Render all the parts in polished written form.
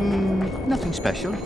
Nothing special.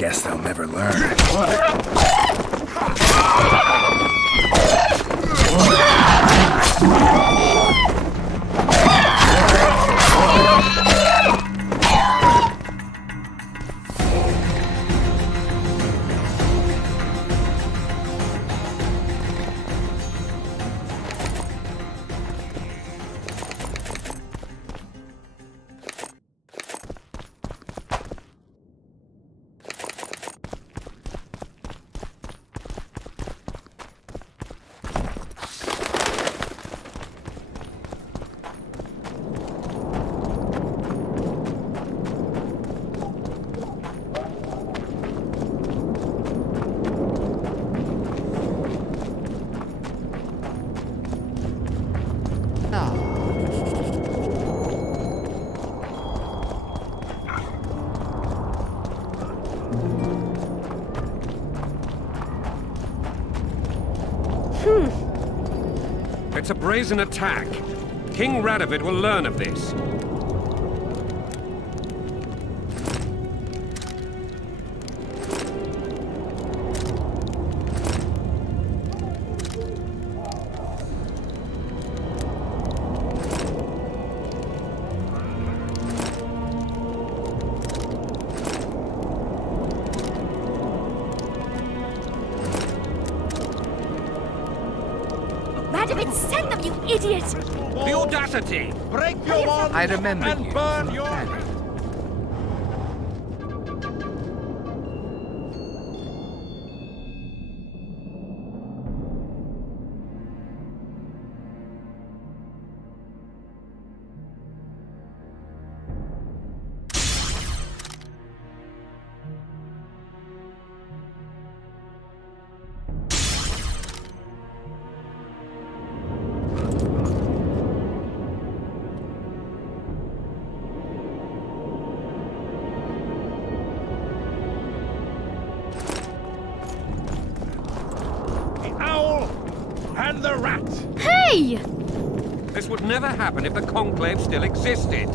Guess they'll never learn. It's a brazen attack. King Radovid will learn of this. Radovid, send them, you idiot! The audacity! Break your bonds I remember and you burn from your... planet. And the rat! Hey! This would never happen if the Conclave still existed.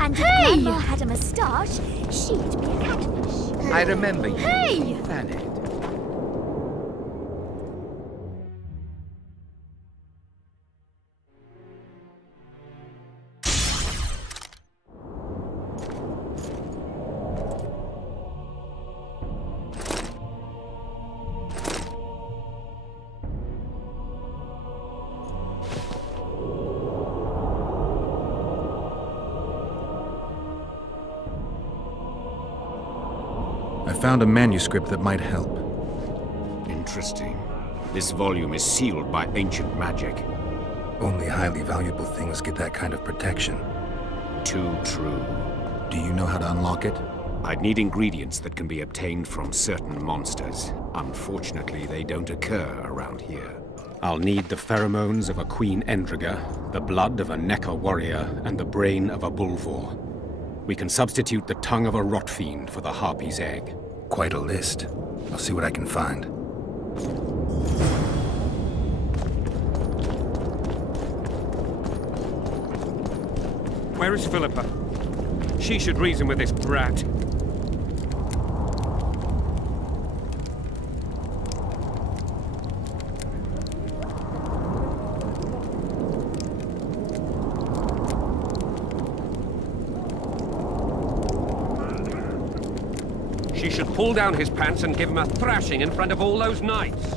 And if Grandma had a moustache, she'd be a catfish. I remember you Hey! from planet. I found a manuscript that might help. Interesting. This volume is sealed by ancient magic. Only highly valuable things get that kind of protection. Too true. Do you know how to unlock it? I'd need ingredients that can be obtained from certain monsters. Unfortunately, they don't occur around here. I'll need the pheromones of a Queen Endriga, the blood of a Necker warrior, and the brain of a Bulvor. We can substitute the tongue of a rot fiend for the Harpy's egg. Quite a list. I'll see what I can find. Where is Philippa? She should reason with this brat. She should pull down his pants and give him a thrashing in front of all those knights.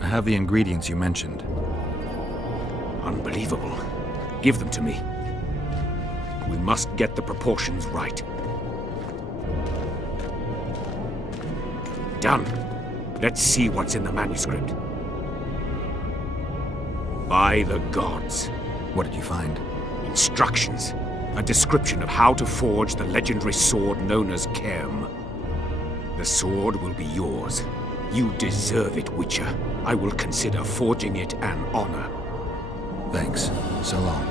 I have the ingredients you mentioned. Unbelievable. Give them to me. We must get the proportions right. Done. Let's see what's in the manuscript. By the gods. What did you find? Instructions. A description of how to forge the legendary sword known as Kerm. The sword will be yours. You deserve it, Witcher. I will consider forging it an honor. Thanks. So long.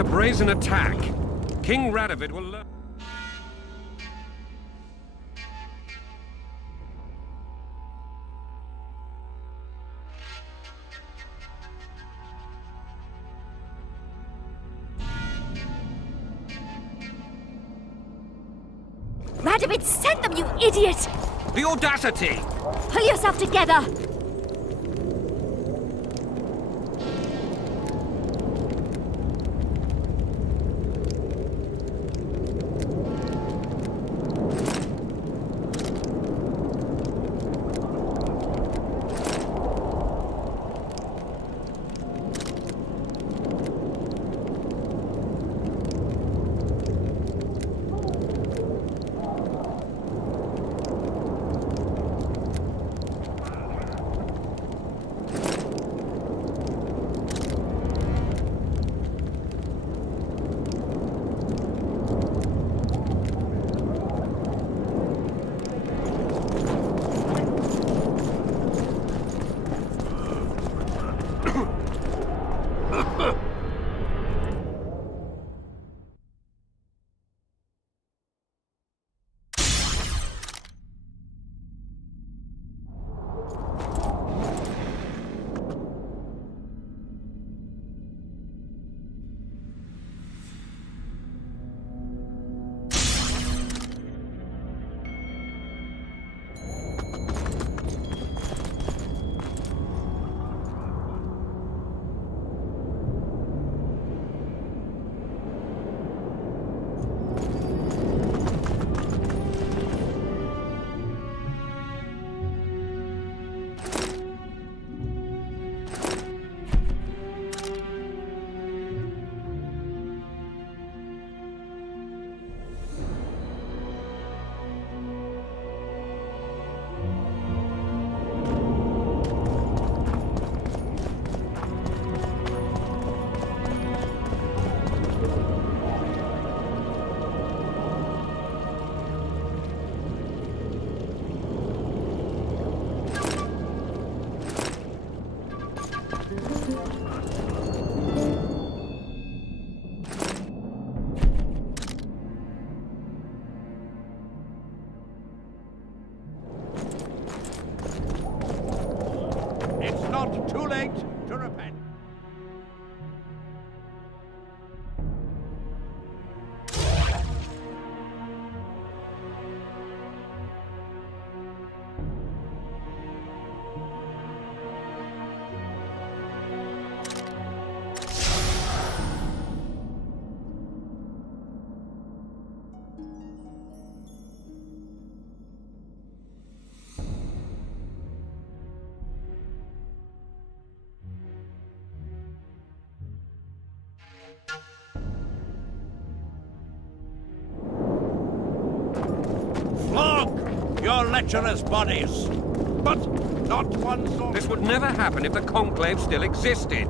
It's a brazen attack. King Radovid will learn. Radovid sent them, you idiot! The audacity! Pull yourself together! It's not too late to repent. Flog your lecherous bodies, but not one soul. This would never happen if the Conclave still existed.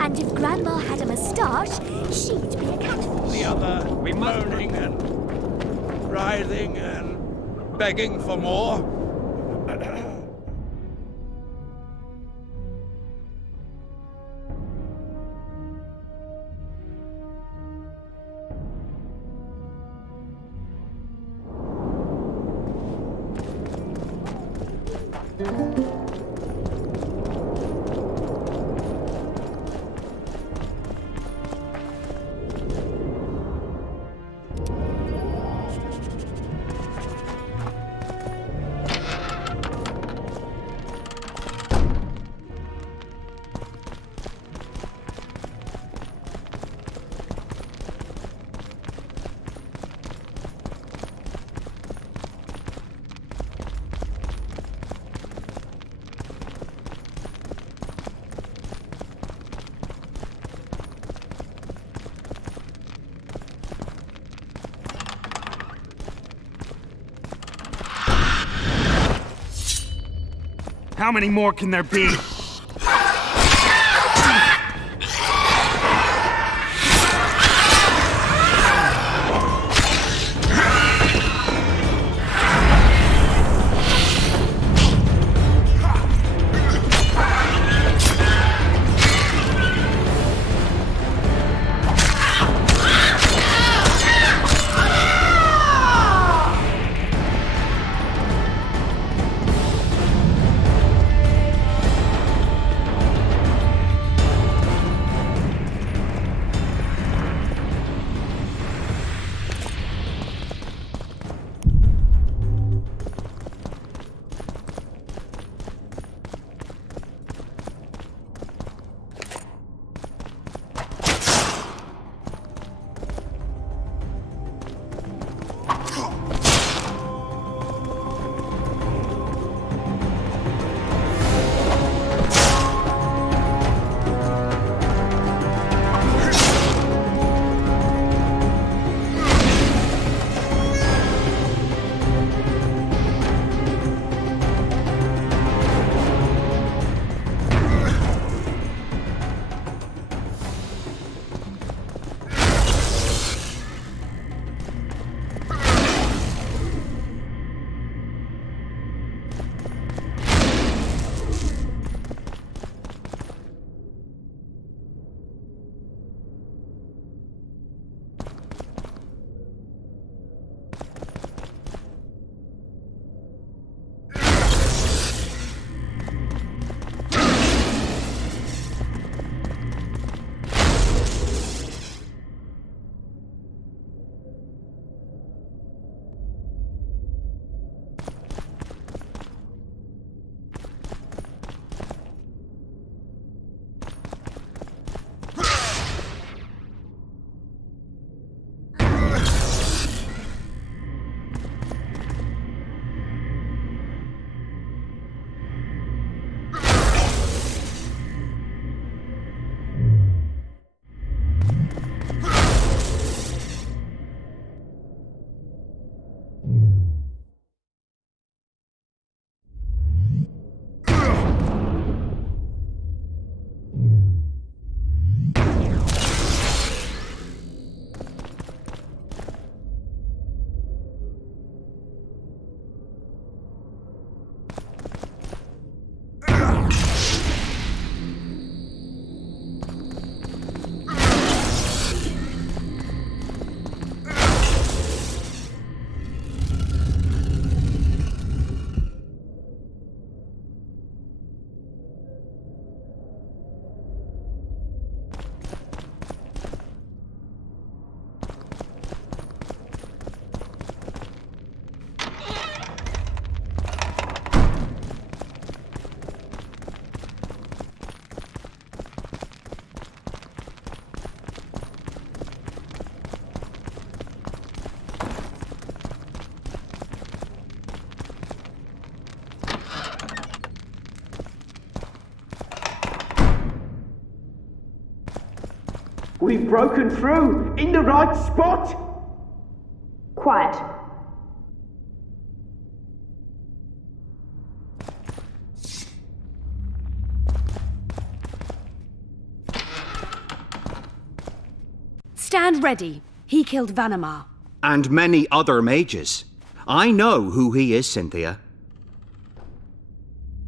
And if Grandma had a moustache, she'd be a catfish. The other We must- moaning and writhing and begging for more. How many more can there be? We've broken through! In the right spot! Quiet. Stand ready. He killed Vanamar. And many other mages. I know who he is, Cynthia.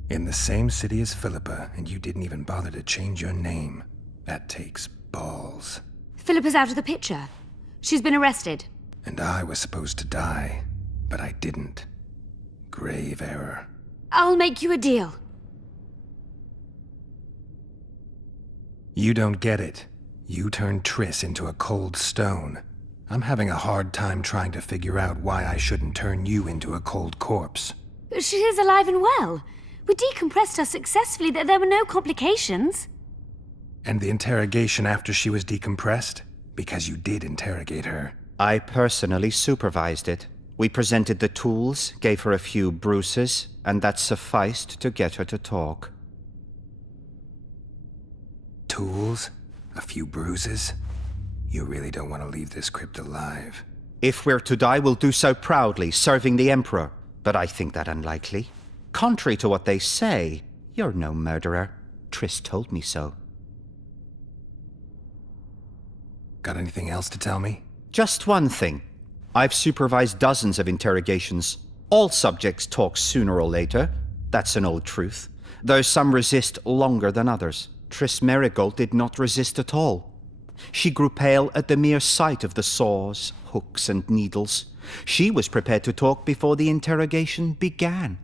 In the same city as Philippa, and you didn't even bother to change your name. That takes balls. Philippa's out of the picture. She's been arrested. And I was supposed to die, but I didn't. Grave error. I'll make you a deal. You don't get it. You turned Triss into a cold stone. I'm having a hard time trying to figure out why I shouldn't turn you into a cold corpse. She is alive and well. We decompressed her successfully. There were no complications. And the interrogation after she was decompressed? Because you did interrogate her. I personally supervised it. We presented the tools, gave her a few bruises, and that sufficed to get her to talk. Tools? A few bruises? You really don't want to leave this crypt alive. If we're to die, we'll do so proudly, serving the Emperor. But I think that unlikely. Contrary to what they say, you're no murderer. Triss told me so. Got anything else to tell me? Just one thing. I've supervised dozens of interrogations. All subjects talk sooner or later. That's an old truth. Though some resist longer than others. Triss Merigold did not resist at all. She grew pale at the mere sight of the saws, hooks, and needles. She was prepared to talk before the interrogation began.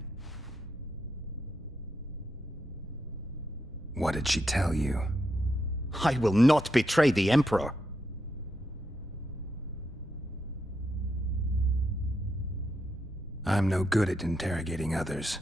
What did she tell you? I will not betray the Emperor. I'm no good at interrogating others.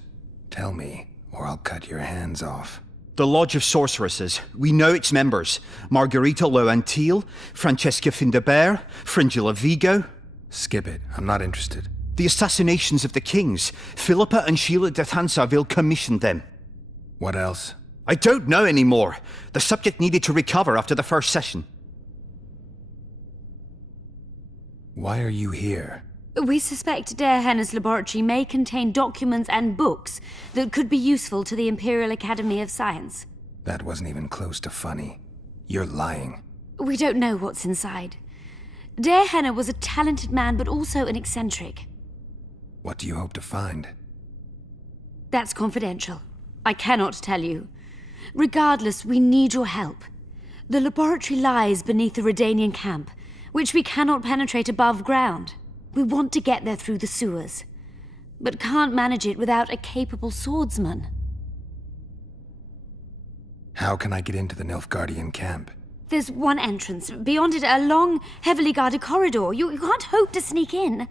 Tell me, or I'll cut your hands off. The Lodge of Sorceresses. We know its members. Margarita Loantil, Francesca Findabert, Fringilla Vigo. Skip it. I'm not interested. The assassinations of the kings. Philippa and Sheila de Thansarville commissioned them. What else? I don't know anymore. The subject needed to recover after the first session. Why are you here? We suspect Der Henner's laboratory may contain documents and books that could be useful to the Imperial Academy of Science. That wasn't even close to funny. You're lying. We don't know what's inside. Der Henner was a talented man, but also an eccentric. What do you hope to find? That's confidential. I cannot tell you. Regardless, we need your help. The laboratory lies beneath the Redanian camp, which we cannot penetrate above ground. We want to get there through the sewers, but can't manage it without a capable swordsman. How can I get into the Nilfgaardian camp? There's one entrance. Beyond it, a long, heavily guarded corridor. You can't hope to sneak in.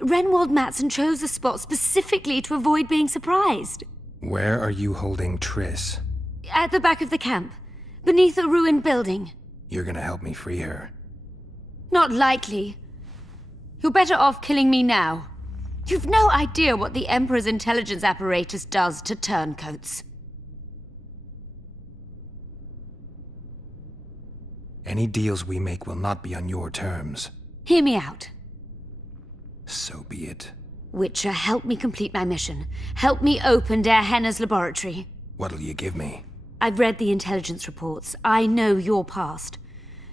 Renwald Matson chose the spot specifically to avoid being surprised. Where are you holding Triss? At the back of the camp, beneath a ruined building. You're gonna help me free her. Not likely. You're better off killing me now. You've no idea what the Emperor's intelligence apparatus does to turncoats. Any deals we make will not be on your terms. Hear me out. So be it. Witcher, help me complete my mission. Help me open Der Henner's laboratory. What'll you give me? I've read the intelligence reports. I know your past.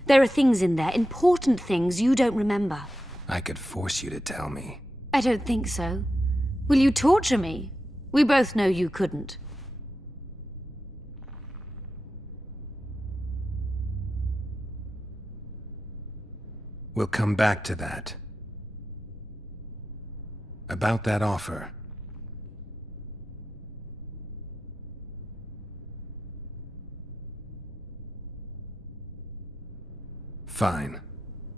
There are things in there, important things you don't remember. I could force you to tell me. I don't think so. Will you torture me? We both know you couldn't. We'll come back to that. About that offer. Fine.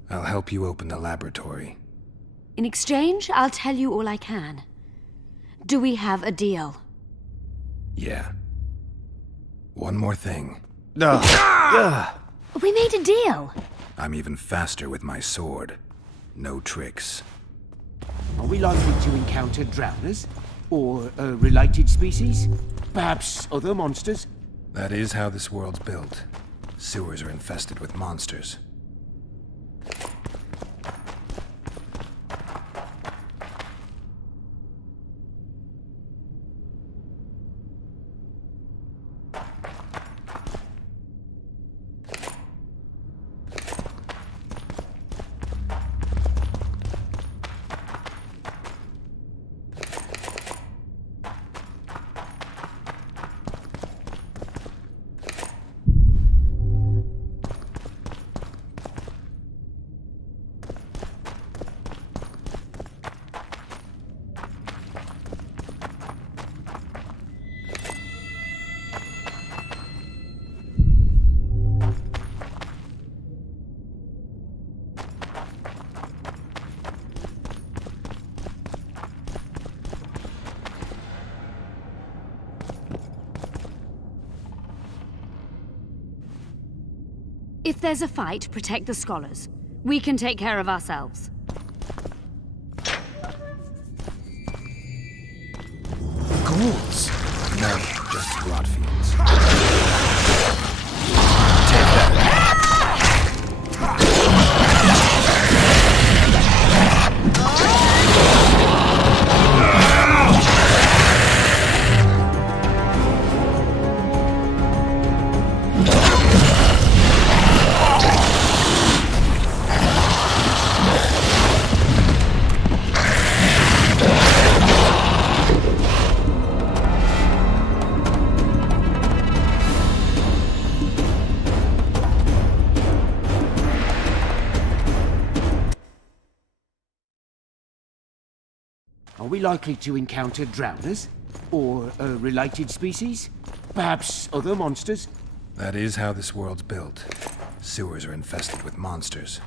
I'll help you open the laboratory. In exchange, I'll tell you all I can. Do we have a deal? Yeah. One more thing. We made a deal. I'm even faster with my sword. No tricks. Are we likely to encounter drowners? Or a related species? Perhaps other monsters? That is how this world's built. Sewers are infested with monsters. If there's a fight, protect the scholars. We can take care of ourselves. Ghouls? No, just rotfields. Take that. Are we likely to encounter drowners? Or a related species? Perhaps other monsters? That is how this world's built. Sewers are infested with monsters.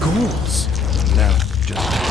Ghouls! No, just...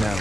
No.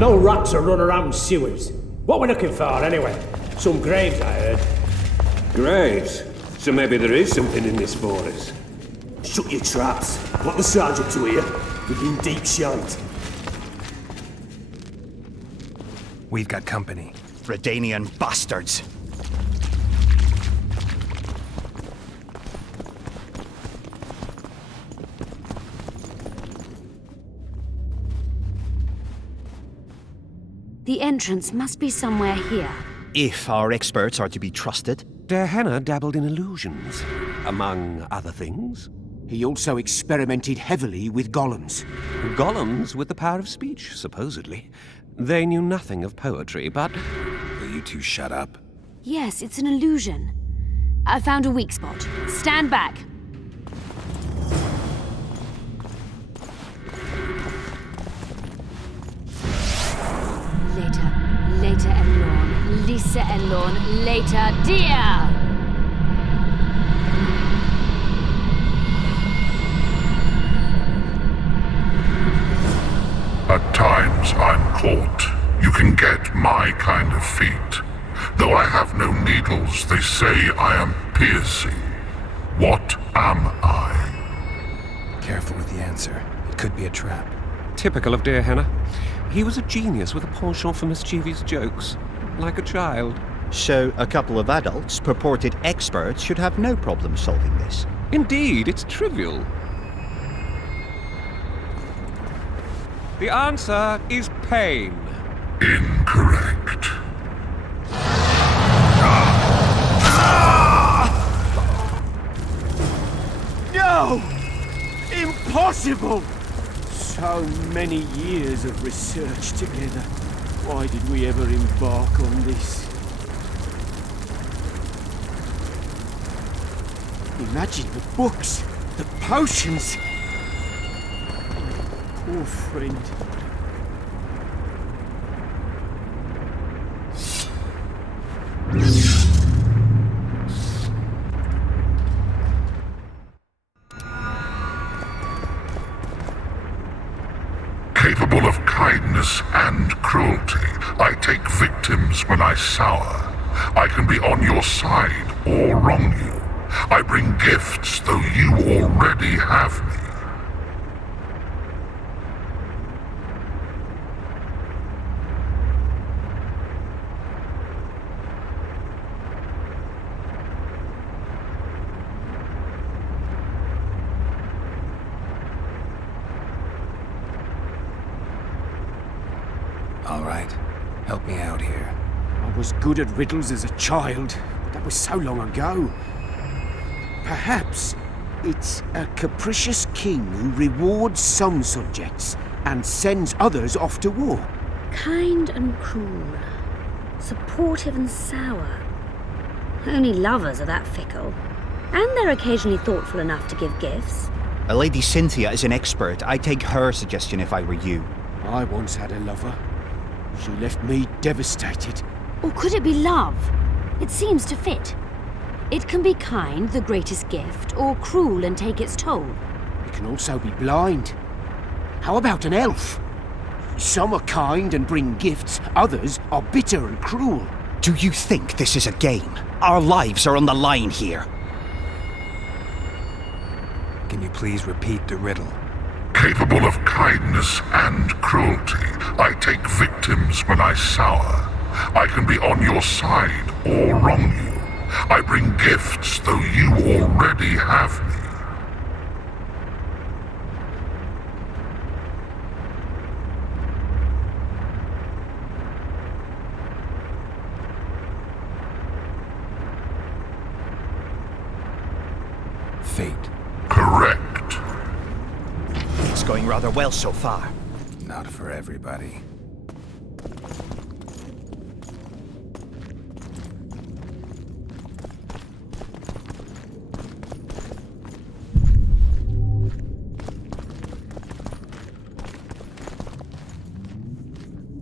No rats are running around sewers. What we're looking for, anyway? Some graves, I heard. Graves? So maybe there is something in this for us. Shut your traps. Want the sergeant to hear? We've been deep shite. We've got company. Redanian bastards. The entrance must be somewhere here. If our experts are to be trusted. Dehenna dabbled in illusions, among other things. He also experimented heavily with golems. Golems with the power of speech, supposedly. They knew nothing of poetry, but... Will you two shut up? Yes, it's an illusion. I found a weak spot. Stand back. Later, Elorn. Lisa Elorn. Later, dear! At times I'm caught. You can get my kind of feat. Though I have no needles, they say I am piercing. What am I? Careful with the answer. It could be a trap. Typical of Dehenna. He was a genius with a penchant for mischievous jokes. Like a child. So a couple of adults, purported experts, should have no problem solving this. Indeed, it's trivial. The answer is pain. Incorrect. No! Impossible! So many years of research together. Why did we ever embark on this? Imagine the books, the potions. Poor friend. Capable of kindness and cruelty, I take victims when I sour. I can be on your side or wrong you. I bring gifts, though you already have me. All right. Help me out here. I was good at riddles as a child, but that was so long ago. Perhaps it's a capricious king who rewards some subjects and sends others off to war. Kind and cruel. Supportive and sour. Only lovers are that fickle. And they're occasionally thoughtful enough to give gifts. A Lady Cynthia is an expert. I'd take her suggestion if I were you. I once had a lover. She left me devastated. Or could it be love? It seems to fit. It can be kind, the greatest gift, or cruel and take its toll. It can also be blind. How about an elf? Some are kind and bring gifts, others are bitter and cruel. Do you think this is a game? Our lives are on the line here. Can you please repeat the riddle? Capable of kindness and cruelty, I take victims when I sour. I can be on your side or wrong you. I bring gifts, though you already have me. Fate. Correct. It's going rather well so far. Not for everybody.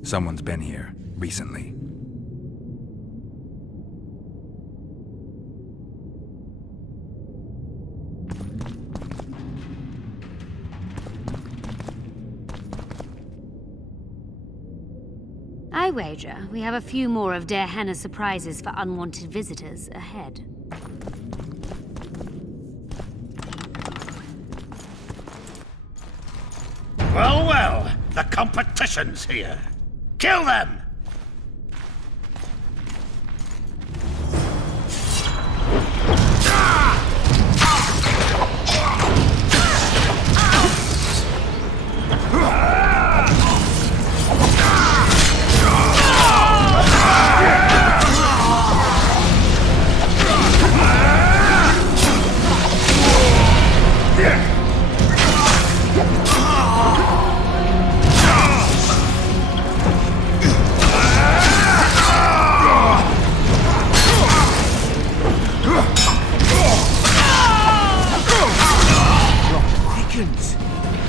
Someone's been here recently. I wager we have a few more of Der Henna's surprises for unwanted visitors ahead. Well, well, the competition's here. Kill them!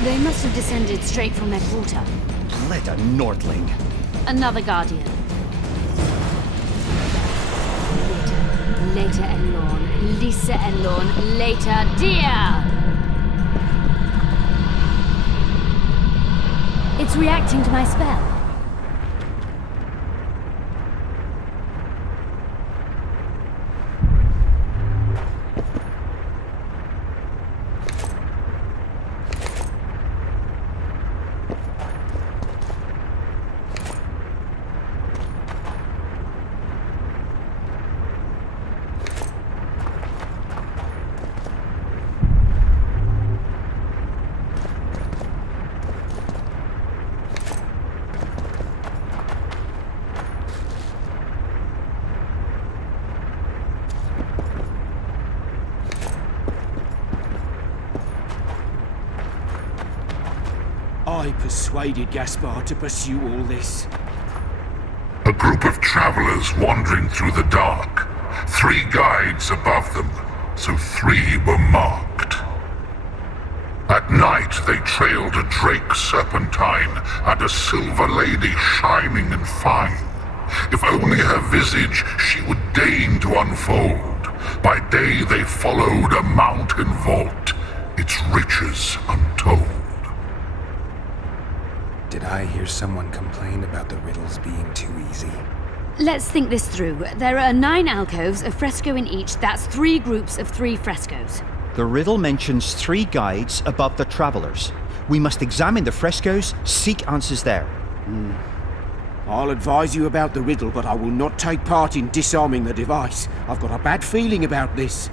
They must have descended straight from their quarter. Let a Nordling. Another Guardian. Later Elorn. Lisa Elorn. Later Dia! It's reacting to my spell. I persuaded Gaspar to pursue all this. A group of travelers wandering through the dark. 3 guides above them, so 3 were marked. At night they trailed a drake serpentine and a silver lady shining and fine. If only her visage she would deign to unfold. By day they followed a mountain vault, its riches untold. Did I hear someone complain about the riddles being too easy? Let's think this through. There are 9 alcoves, a fresco in each. That's 3 groups of 3 frescoes. The riddle mentions 3 guides above the travelers. We must examine the frescoes, seek answers there. I'll advise you about the riddle, but I will not take part in disarming the device. I've got a bad feeling about this.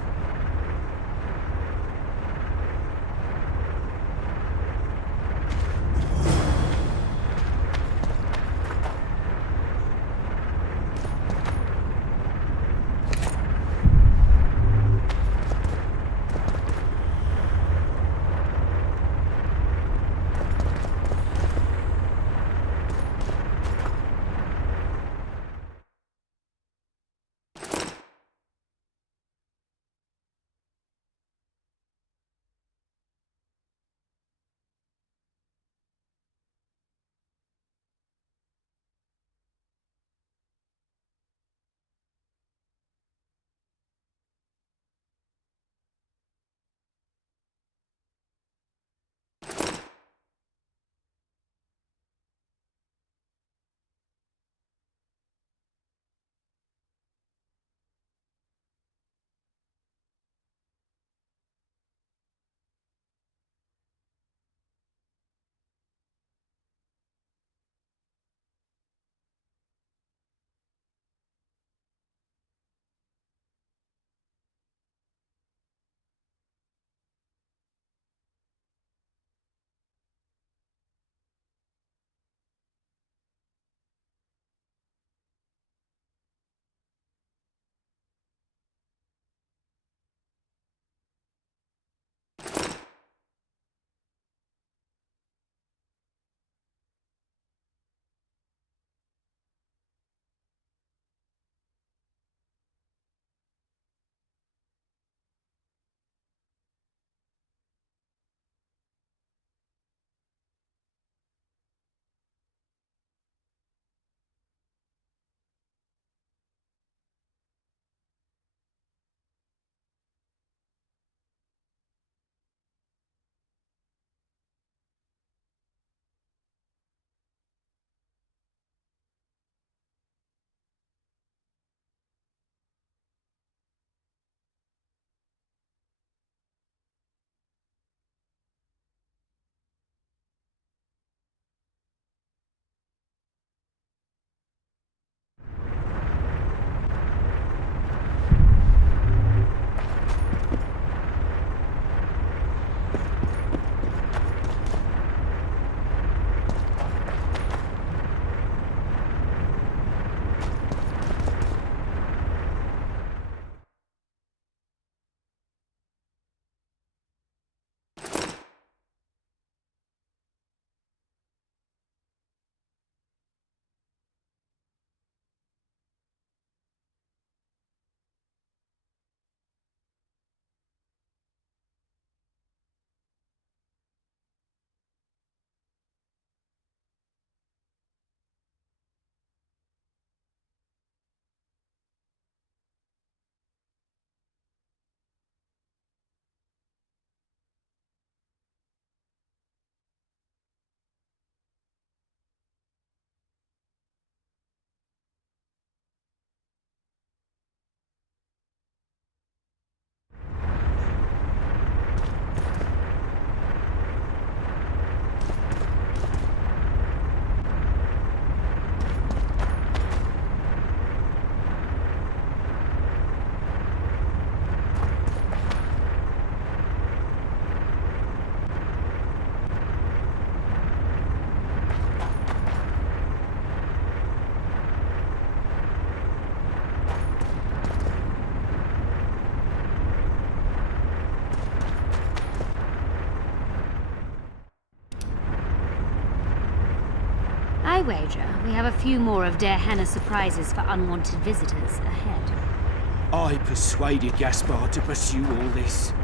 wager we have a few more of Der Henna's surprises for unwanted visitors ahead. I persuaded Gaspar to pursue all this.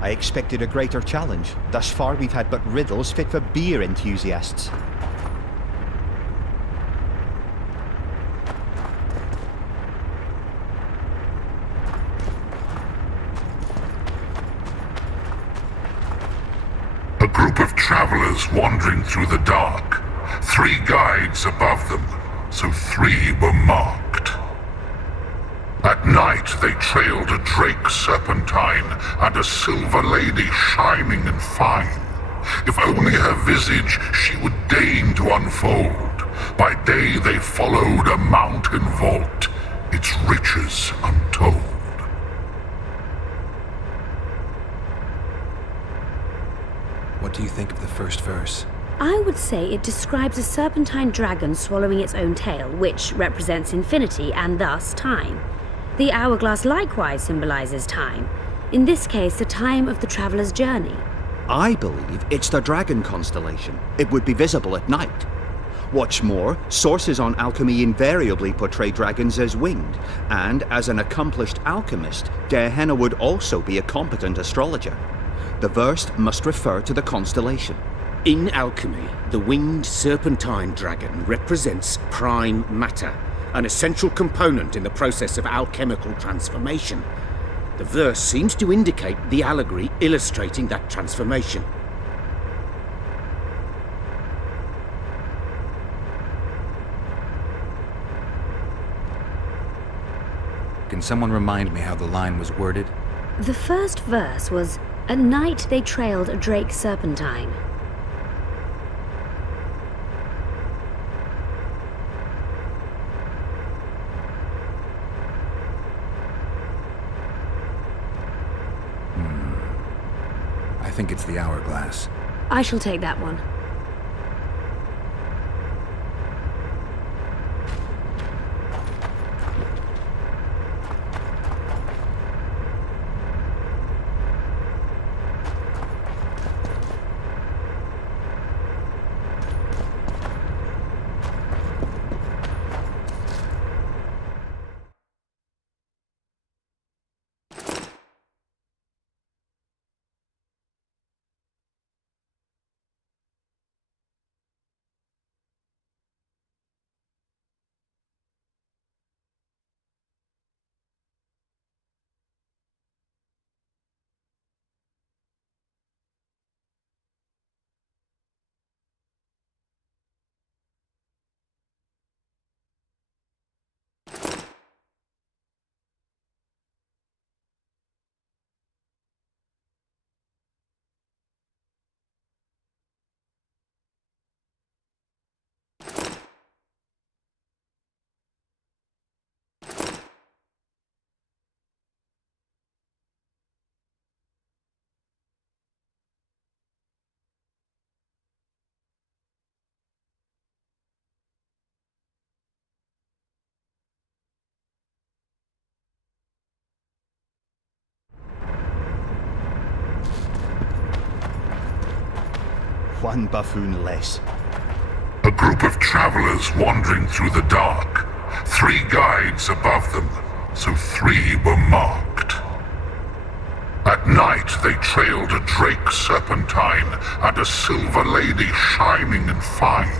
I expected a greater challenge. Thus far, we've had but riddles fit for beer enthusiasts. A group of travelers wandering through the dark. 3 guides above them, so 3 were marked. At night they trailed a drake serpentine and a silver lady shining and fine. If only her visage she would deign to unfold. By day they followed a mountain vault, its riches untold. What do you think of the first verse? I would say it describes a serpentine dragon swallowing its own tail, which represents infinity and thus time. The hourglass likewise symbolizes time. In this case, the time of the traveler's journey. I believe it's the dragon constellation. It would be visible at night. What's more, sources on alchemy invariably portray dragons as winged, and as an accomplished alchemist, Der Henna would also be a competent astrologer. The verse must refer to the constellation. In alchemy, the winged serpentine dragon represents prime matter, an essential component in the process of alchemical transformation. The verse seems to indicate the allegory illustrating that transformation. Can someone remind me how the line was worded? The first verse was, "At night they trailed a drake serpentine." I think it's the hourglass. I shall take that one. One buffoon less. A group of travelers wandering through the dark. 3 guides above them, so 3 were marked. At night they trailed a drake serpentine and a silver lady shining and fine.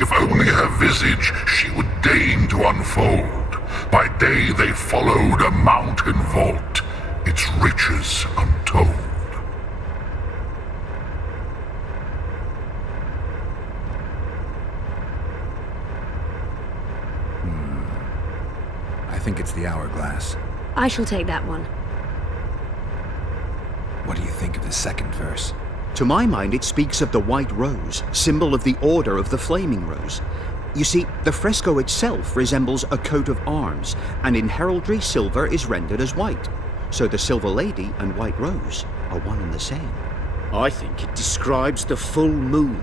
If only her visage she would deign to unfold. By day they followed a mountain vault, its riches untold. I think it's the hourglass. I shall take that one. What do you think of the second verse? To my mind, it speaks of the white rose, symbol of the Order of the Flaming Rose. You see, the fresco itself resembles a coat of arms, and in heraldry silver is rendered as white. So the Silver Lady and White Rose are one and the same. I think it describes the full moon.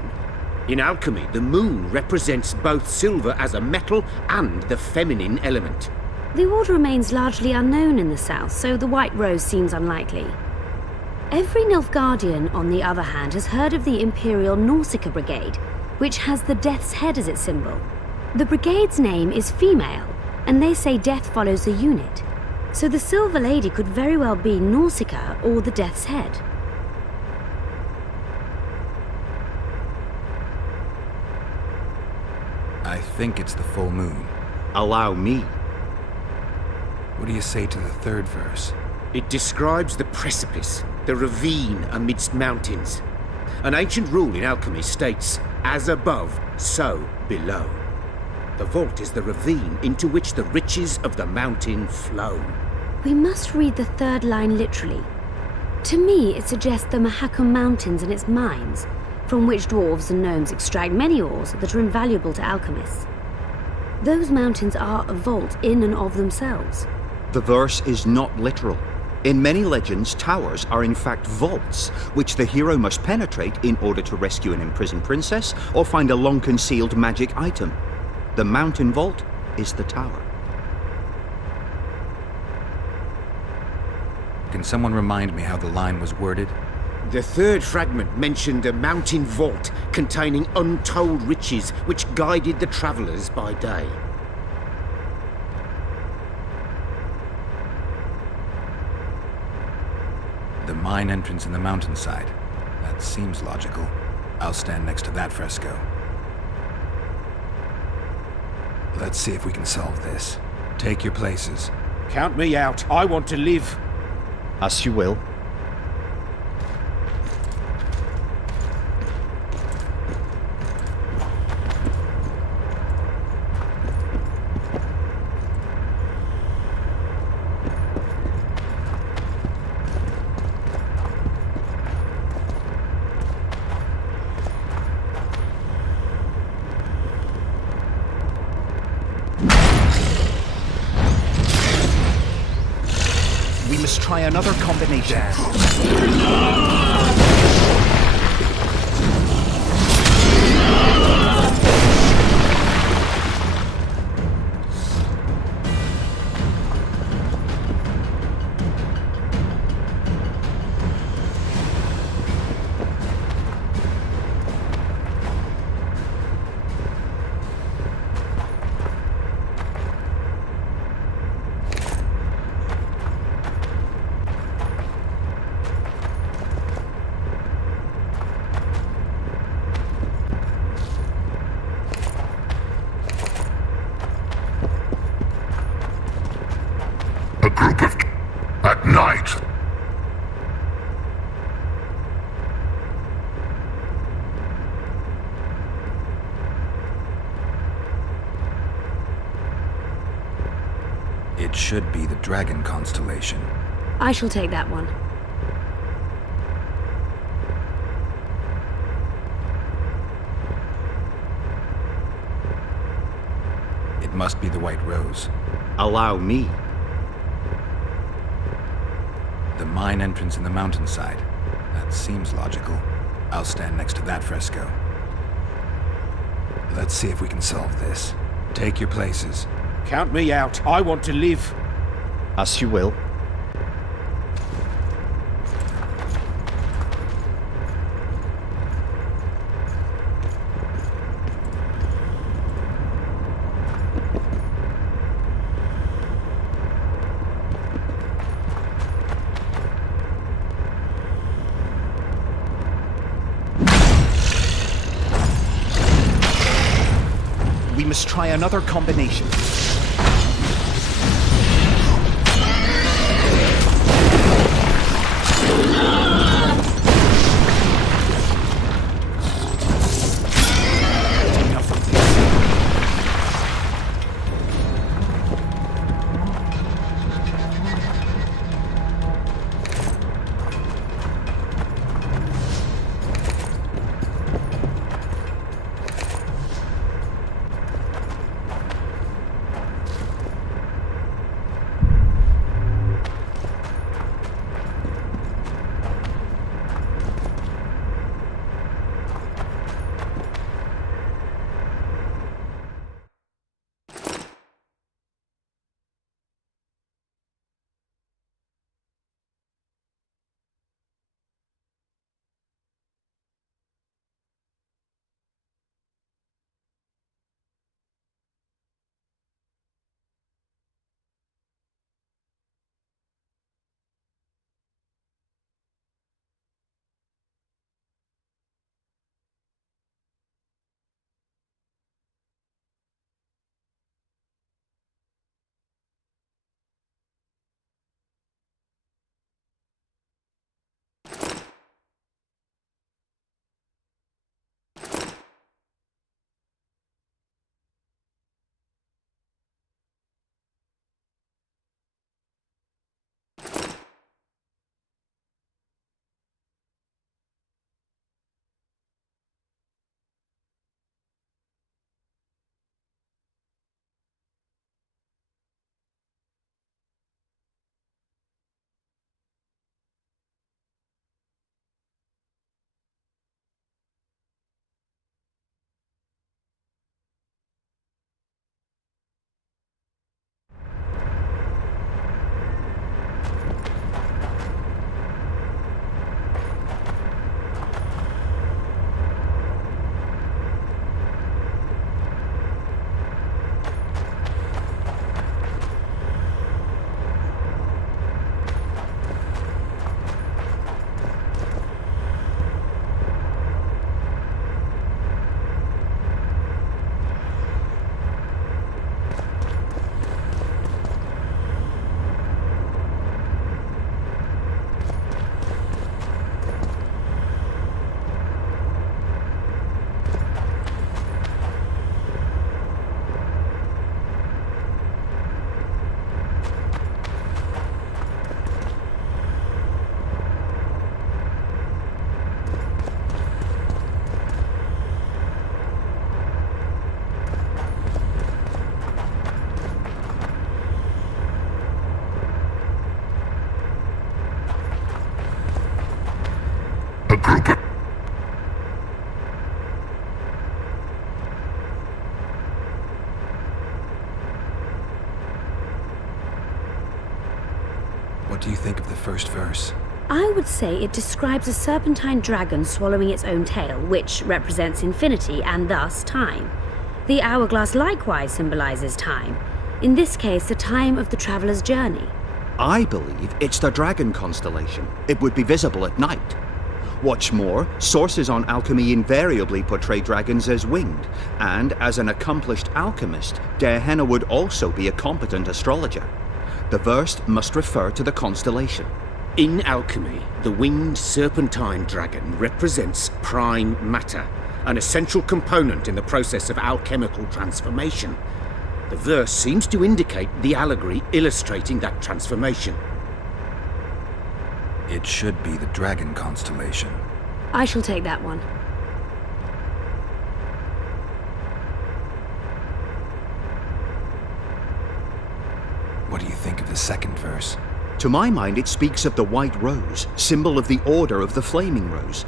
In alchemy, the moon represents both silver as a metal and the feminine element. The order remains largely unknown in the south, so the White Rose seems unlikely. Every Nilfgaardian, on the other hand, has heard of the Imperial Nausicaa Brigade. which has the Death's Head as its symbol. The brigade's name is female, and they say death follows the unit. So the Silver Lady could very well be Nausicaa or the Death's Head. I think it's the full moon. Allow me. What do you say to the third verse? It describes the precipice, the ravine amidst mountains. An ancient rule in alchemy states, as above, so below. The vault is the ravine into which the riches of the mountain flow. We must read the third line literally. To me, it suggests the Mahakam Mountains and its mines, from which dwarves and gnomes extract many ores that are invaluable to alchemists. Those mountains are a vault in and of themselves. The verse is not literal. In many legends, towers are in fact vaults, which the hero must penetrate in order to rescue an imprisoned princess or find a long-concealed magic item. The mountain vault is the tower. Can someone remind me how the line was worded? The third fragment mentioned a mountain vault containing untold riches which guided the travellers by day. The mine entrance in the mountainside. That seems logical. I'll stand next to that fresco. Let's see if we can solve this. Take your places. Count me out. I want to live. As you will. We must try another combination. A group of... at night. It should be the Dragon constellation. I shall take that one. It must be the White Rose. Allow me. The mine entrance in the mountainside. That seems logical. I'll stand next to that fresco. Let's see if we can solve this. Take your places. Count me out. I want to live. As you will. We must try another combination. Enough of this. What do you think of the first verse? I would say it describes a serpentine dragon swallowing its own tail, which represents infinity and thus time. The hourglass likewise symbolizes time. In this case, the time of the traveler's journey. I believe it's the dragon constellation. It would be visible at night. What's more, sources on alchemy invariably portray dragons as winged, and as an accomplished alchemist, Gehenna would also be a competent astrologer. The verse must refer to the constellation. In alchemy, the winged serpentine dragon represents prime matter, an essential component in the process of alchemical transformation. The verse seems to indicate the allegory illustrating that transformation. It should be the dragon constellation. I shall take that one. What do you think of the second verse? To my mind, it speaks of the white rose, symbol of the Order of the Flaming Rose.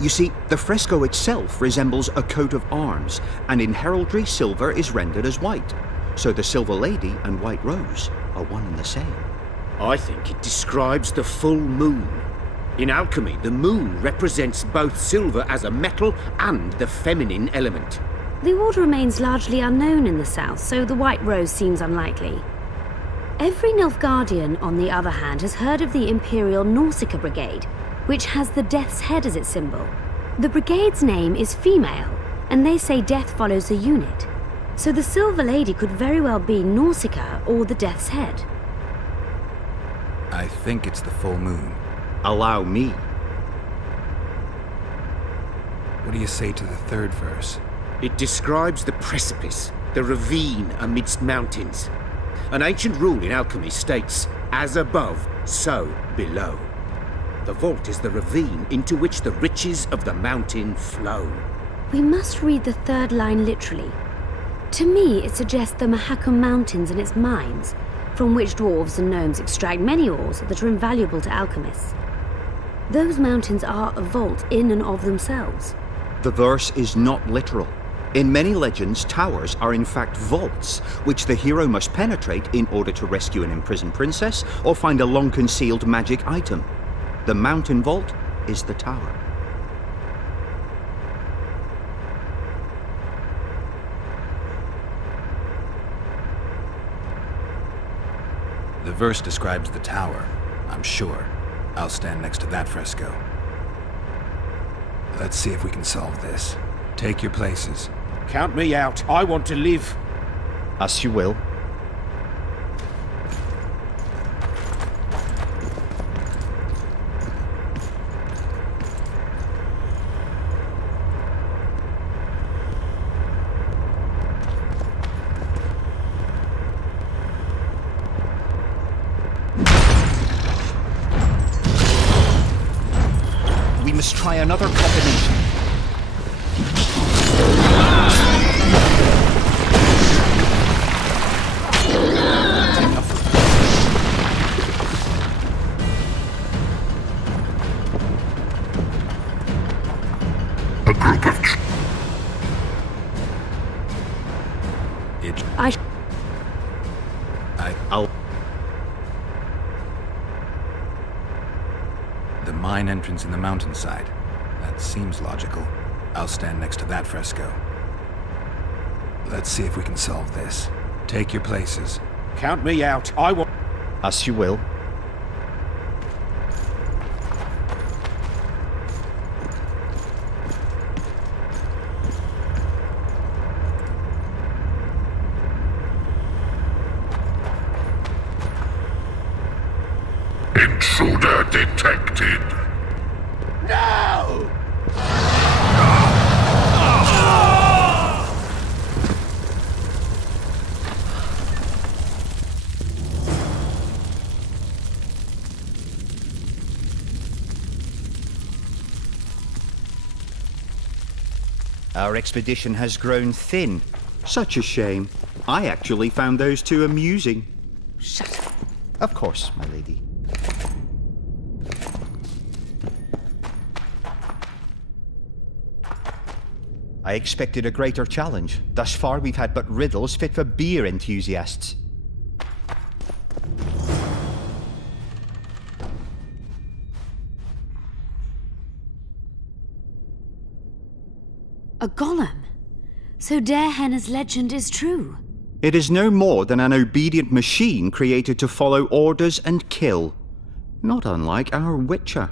You see, the fresco itself resembles a coat of arms, and in heraldry, silver is rendered as white. So the Silver Lady and White Rose are one and the same. I think it describes the full moon. In alchemy, the moon represents both silver as a metal and the feminine element. The order remains largely unknown in the south, so the White Rose seems unlikely. Every Nilfgaardian, on the other hand, has heard of the Imperial Nausicaa Brigade, which has the Death's Head as its symbol. The brigade's name is female, and they say death follows the unit. So the Silver Lady could very well be Nausicaa or the Death's Head. I think it's the full moon. Allow me. What do you say to the third verse? It describes the precipice, the ravine amidst mountains. An ancient rule in alchemy states, as above, so below. The vault is the ravine into which the riches of the mountain flow. We must read the third line literally. To me, it suggests the Mahakam Mountains and its mines, from which dwarves and gnomes extract many ores that are invaluable to alchemists. Those mountains are a vault in and of themselves. The verse is not literal. In many legends, towers are in fact vaults, which the hero must penetrate in order to rescue an imprisoned princess or find a long-concealed magic item. The mountain vault is the tower. The verse describes the tower, I'm sure. I'll stand next to that fresco. Let's see if we can solve this. Take your places. Count me out. I want to live. As you will. We must try another combination. A group of The mine entrance in the mountainside. That seems logical. I'll stand next to that fresco. Let's see if we can solve this. Take your places. Count me out. I want... As you will. Intruder detected. No! Our expedition has grown thin. Such a shame. I actually found those two amusing. Shut up. Of course, my lady. I expected a greater challenge. Thus far, we've had but riddles fit for beer enthusiasts. A golem? So Darehenna's legend is true? It is no more than an obedient machine created to follow orders and kill. Not unlike our Witcher.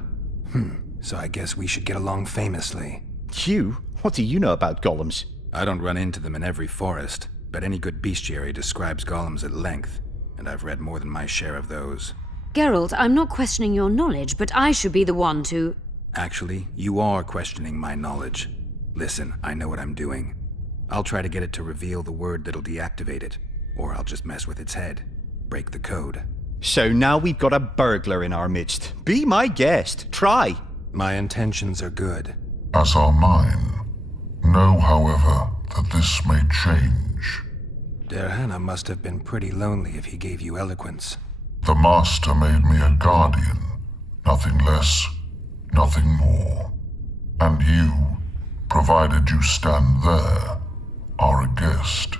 So I guess we should get along famously. You? What do you know about golems? I don't run into them in every forest, but any good bestiary describes golems at length, and I've read more than my share of those. Geralt, I'm not questioning your knowledge, but I should be the one to... Actually, you are questioning my knowledge. Listen, I know what I'm doing. I'll try to get it to reveal the word that'll deactivate it, or I'll just mess with its head. Break the code. So now we've got a burglar in our midst. Be my guest. Try. My intentions are good. As are mine. Know, however, that this may change. Darehenna must have been pretty lonely if he gave you eloquence. The Master made me a guardian. Nothing less, nothing more. And you, provided you stand there, are a guest.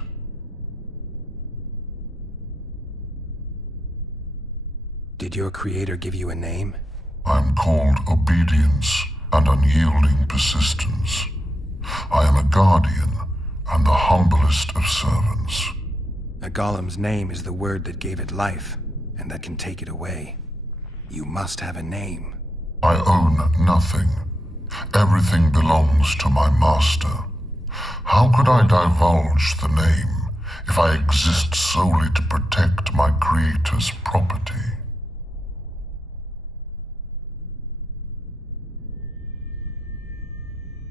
Did your creator give you a name? I'm called obedience and unyielding persistence. I am a guardian and the humblest of servants. A golem's name is the word that gave it life, and that can take it away. You must have a name. I own nothing. Everything belongs to my master. How could I divulge the name if I exist solely to protect my creator's property?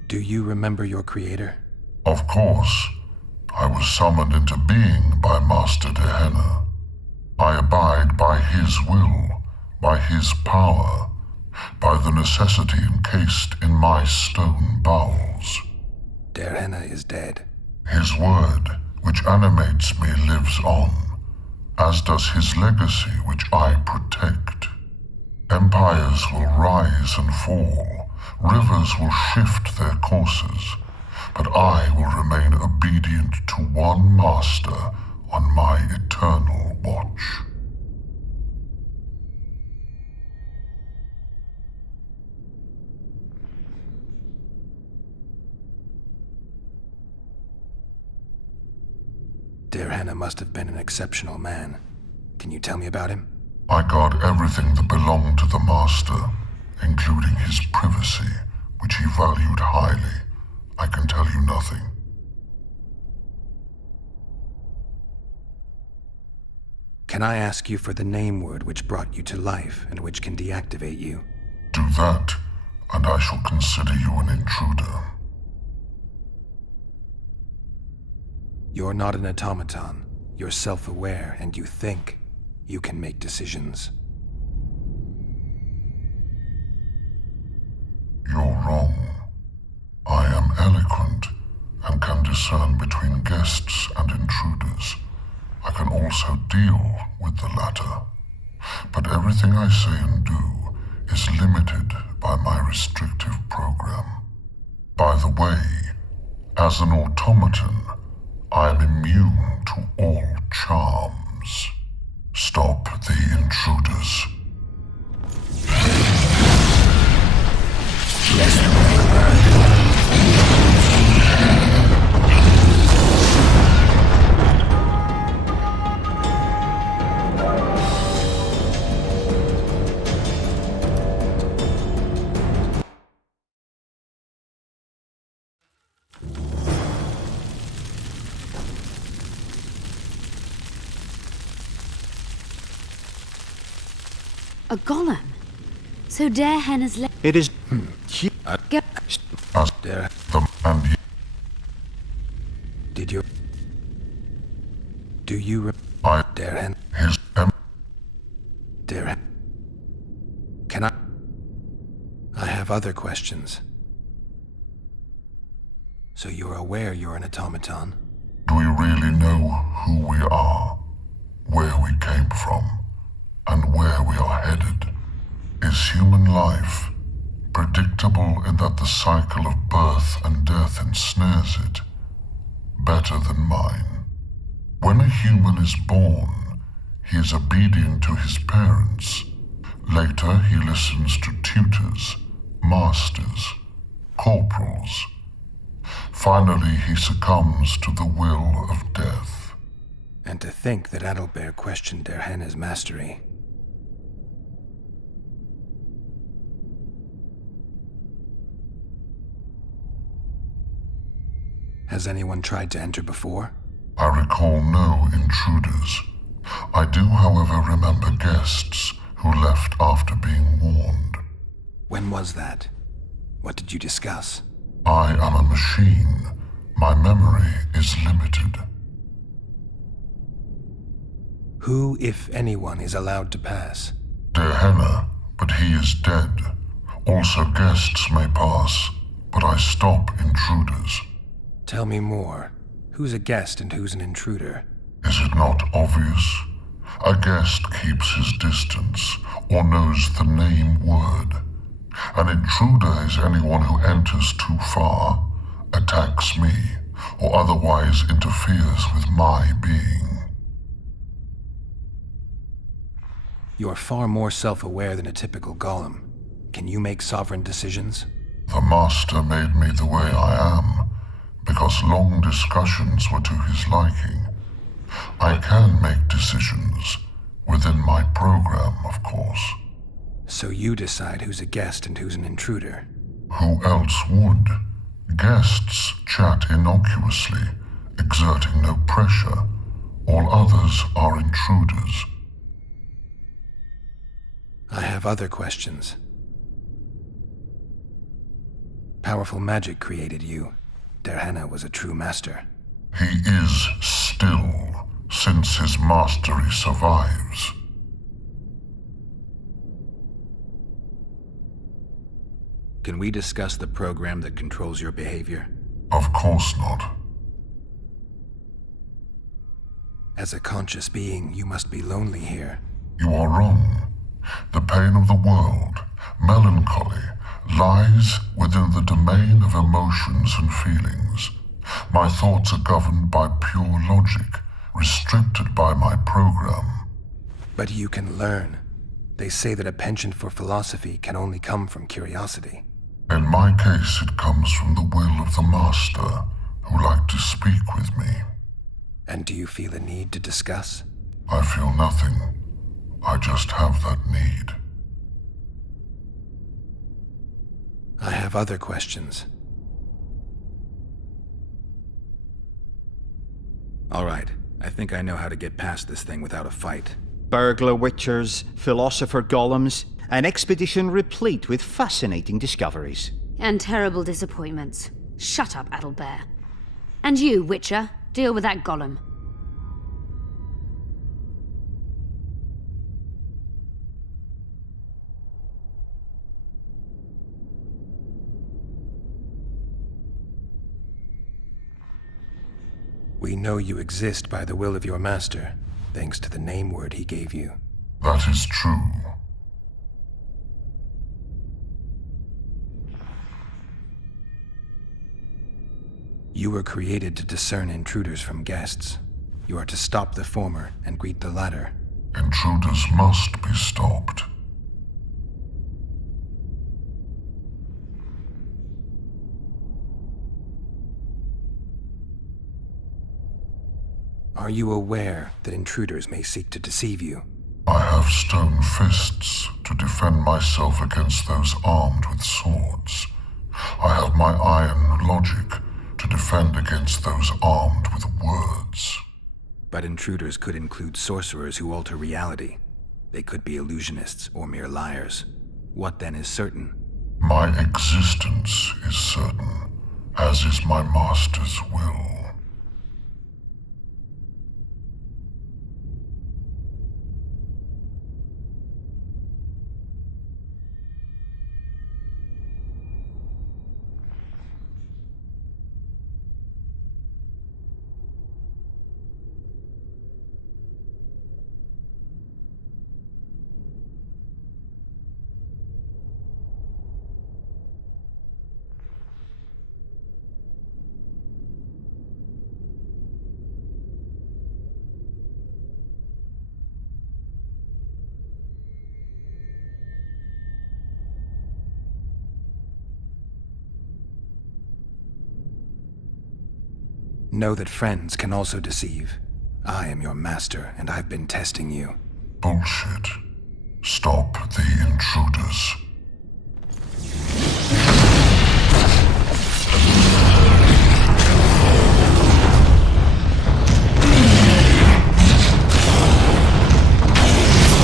Do you remember your creator? Of course. I was summoned into being by Master Darehenna. I abide by his will, by his power, by the necessity encased in my stone bowels. Darehenna is dead. His word, which animates me, lives on, as does his legacy, which I protect. Empires will rise and fall, rivers will shift their courses, but I will remain obedient to one master on my eternal watch. Darehenna must have been an exceptional man. Can you tell me about him? I guard everything that belonged to the Master, including his privacy, which he valued highly. I can tell you nothing. Can I ask you for the name word which brought you to life and which can deactivate you? Do that, and I shall consider you an intruder. You're not an automaton. You're self-aware, and you think. You can make decisions. You're wrong. I am eloquent and can discern between guests and intruders. I can also deal with the latter. But everything I say and do is limited by my restrictive program. By the way, as an automaton, I am immune to all charms. Stop the intruders. A golem? So Darehenna's It is... Dare... And Did you... Do you... I... Darehenna... His... Darehenna... Can I... I have other questions. So you're aware you're an automaton? Do we really know who we are, where we came from, and where we are headed? Is human life predictable in that the cycle of birth and death ensnares it? Better than mine. When a human is born, he is obedient to his parents. Later, he listens to tutors, masters, corporals. Finally, he succumbs to the will of death. And to think that Adalbert questioned Derhenna's mastery. Has anyone tried to enter before? I recall no intruders. I do, however, remember guests who left after being warned. When was that? What did you discuss? I am a machine. My memory is limited. Who, if anyone, is allowed to pass? Derhenna, but he is dead. Also guests may pass, but I stop intruders. Tell me more. Who's a guest and who's an intruder? Is it not obvious? A guest keeps his distance, or knows the name word. An intruder is anyone who enters too far, attacks me, or otherwise interferes with my being. You're far more self-aware than a typical golem. Can you make sovereign decisions? The Master made me the way I am, because long discussions were to his liking. I can make decisions, within my program, of course. So you decide who's a guest and who's an intruder? Who else would? Guests chat innocuously, exerting no pressure. All others are intruders. I have other questions. Powerful magic created you. Derhenna was a true master. He is still, since his mastery survives. Can we discuss the program that controls your behavior? Of course not. As a conscious being, you must be lonely here. You are wrong. The pain of the world, melancholy, lies within the domain of emotions and feelings. My thoughts are governed by pure logic, restricted by my program. But you can learn. They say that a penchant for philosophy can only come from curiosity. In my case, it comes from the will of the Master, who liked to speak with me. And do you feel a need to discuss? I feel nothing. I just have that need. I have other questions. All right. I think I know how to get past this thing without a fight. Burglar witchers, philosopher golems, an expedition replete with fascinating discoveries. And terrible disappointments. Shut up, Adalbert. And you, Witcher, deal with that golem. We know you exist by the will of your master, thanks to the name word he gave you. That is true. You were created to discern intruders from guests. You are to stop the former and greet the latter. Intruders must be stopped. Are you aware that intruders may seek to deceive you? I have stone fists to defend myself against those armed with swords. I have my iron logic to defend against those armed with words. But intruders could include sorcerers who alter reality. They could be illusionists or mere liars. What then is certain? My existence is certain, as is my master's will. Know that friends can also deceive. I am your master, and I've been testing you. Bullshit. Stop the intruders.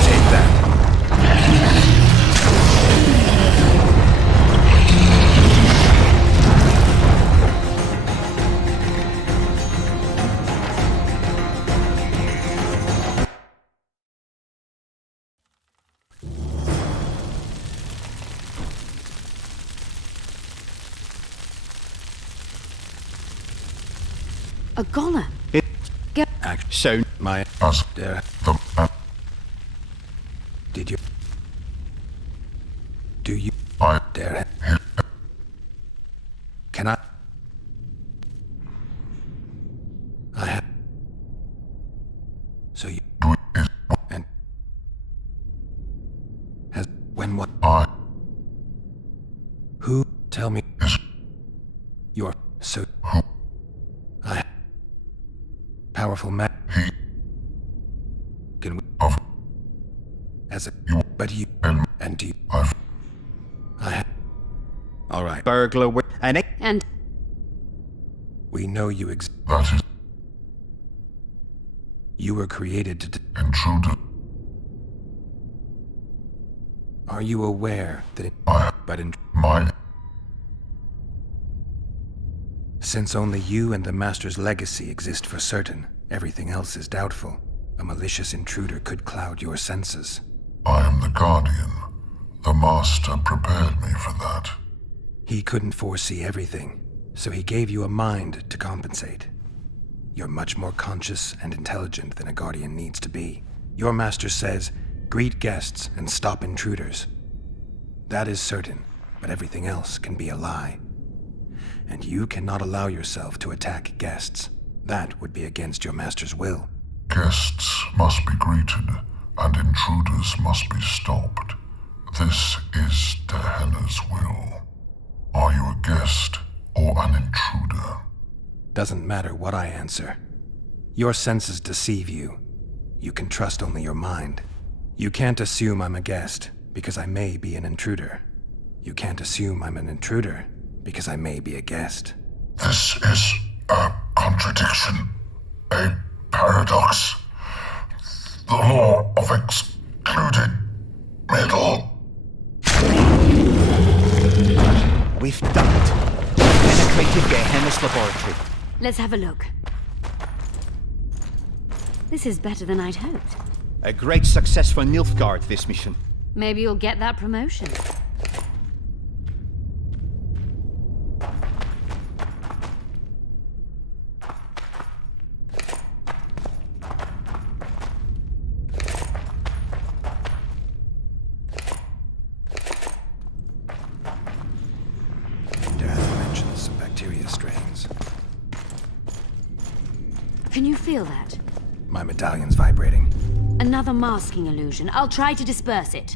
Take that. A golem. So, my... As There. the Did you... Do you... I Dare... Can I... I have... So you... do is And... Has... When what... I Who... Tell me... is You're... So... who I... Powerful man... he Can we... of As a... you But you... and do you... I've I have... Alright. Burglar and And We know you that is You were created to... intruder. Are you aware that... I But in... my Since only you and the Master's legacy exist for certain, everything else is doubtful. A malicious intruder could cloud your senses. I am the Guardian. The Master prepared me for that. He couldn't foresee everything, so he gave you a mind to compensate. You're much more conscious and intelligent than a Guardian needs to be. Your Master says, greet guests and stop intruders. That is certain, but everything else can be a lie. And you cannot allow yourself to attack guests. That would be against your Master's will. Guests must be greeted, and intruders must be stopped. This is Tehenna's will. Are you a guest or an intruder? Doesn't matter what I answer. Your senses deceive you. You can trust only your mind. You can't assume I'm a guest, because I may be an intruder. You can't assume I'm an intruder, because I may be a guest. This is a contradiction, a paradox. The law of excluded middle. we've done it. Penetrated Gehenna's laboratory. Let's have a look. This is better than I'd hoped. A great success for Nilfgaard, this mission. Maybe you'll get that promotion. Can you feel that? My medallion's vibrating. Another masking illusion. I'll try to disperse it.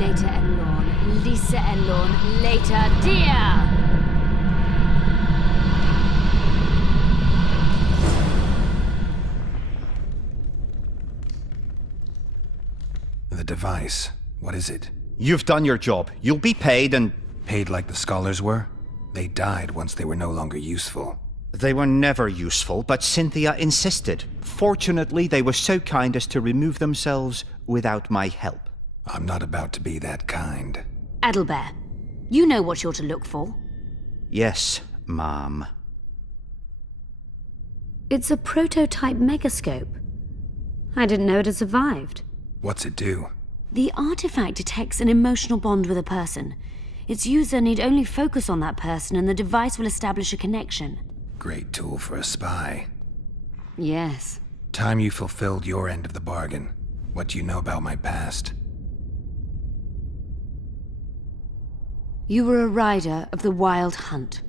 Later Elorn. Lisa Elorn. Later, dear! The device. What is it? You've done your job. You'll be paid and... Paid like the scholars were? They died once they were no longer useful. They were never useful, but Cynthia insisted. Fortunately, they were so kind as to remove themselves without my help. I'm not about to be that kind. Adelbear, you know what you're to look for. Yes, Ma'am. It's a prototype megascope. I didn't know it had survived. What's it do? The artifact detects an emotional bond with a person. Its user need only focus on that person and the device will establish a connection. Great tool for a spy. Yes. Time you fulfilled your end of the bargain. What do you know about my past? You were a rider of the Wild Hunt.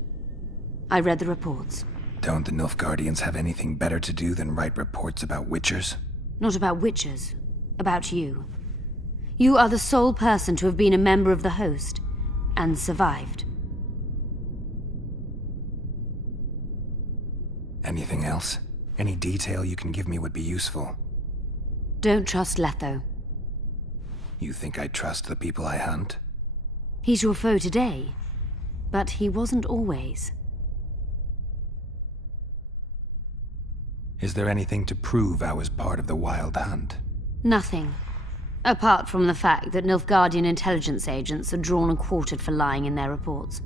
I read the reports. Don't the Nilfgaardians have anything better to do than write reports about witchers? Not about witchers. About you. You are the sole person to have been a member of the host, and survived. Anything else? Any detail you can give me would be useful. Don't trust Letho. You think I trust the people I hunt? He's your foe today, but he wasn't always. Is there anything to prove I was part of the Wild Hunt? Nothing. Apart from the fact that Nilfgaardian intelligence agents are drawn and quartered for lying in their reports.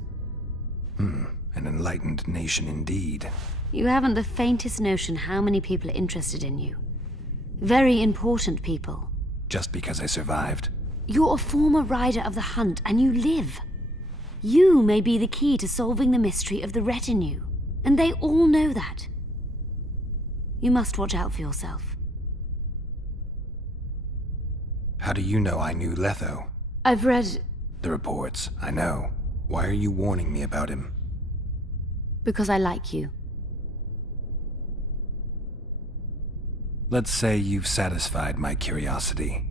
An enlightened nation indeed. You haven't the faintest notion how many people are interested in you. Very important people. Just because I survived? You're a former rider of the hunt, and you live. You may be the key to solving the mystery of the retinue, and they all know that. You must watch out for yourself. How do you know I knew Letho? I've read... The reports, I know. Why are you warning me about him? Because I like you. Let's say you've satisfied my curiosity.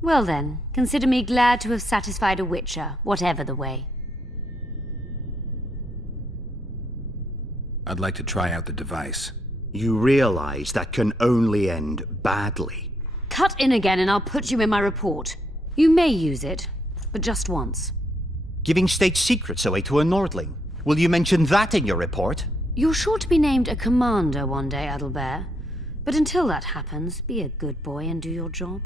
Well then, consider me glad to have satisfied a Witcher, whatever the way. I'd like to try out the device. You realize that can only end badly. Cut in again and I'll put you in my report. You may use it, but just once. Giving state secrets away to a Nordling. Will you mention that in your report? You're sure to be named a commander one day, Adalbert. But until that happens, be a good boy and do your job.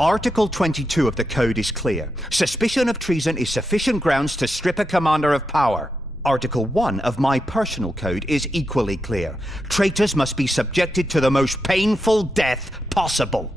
Article 22 of the Code is clear. Suspicion of treason is sufficient grounds to strip a commander of power. Article 1 of my personal code is equally clear. Traitors must be subjected to the most painful death possible.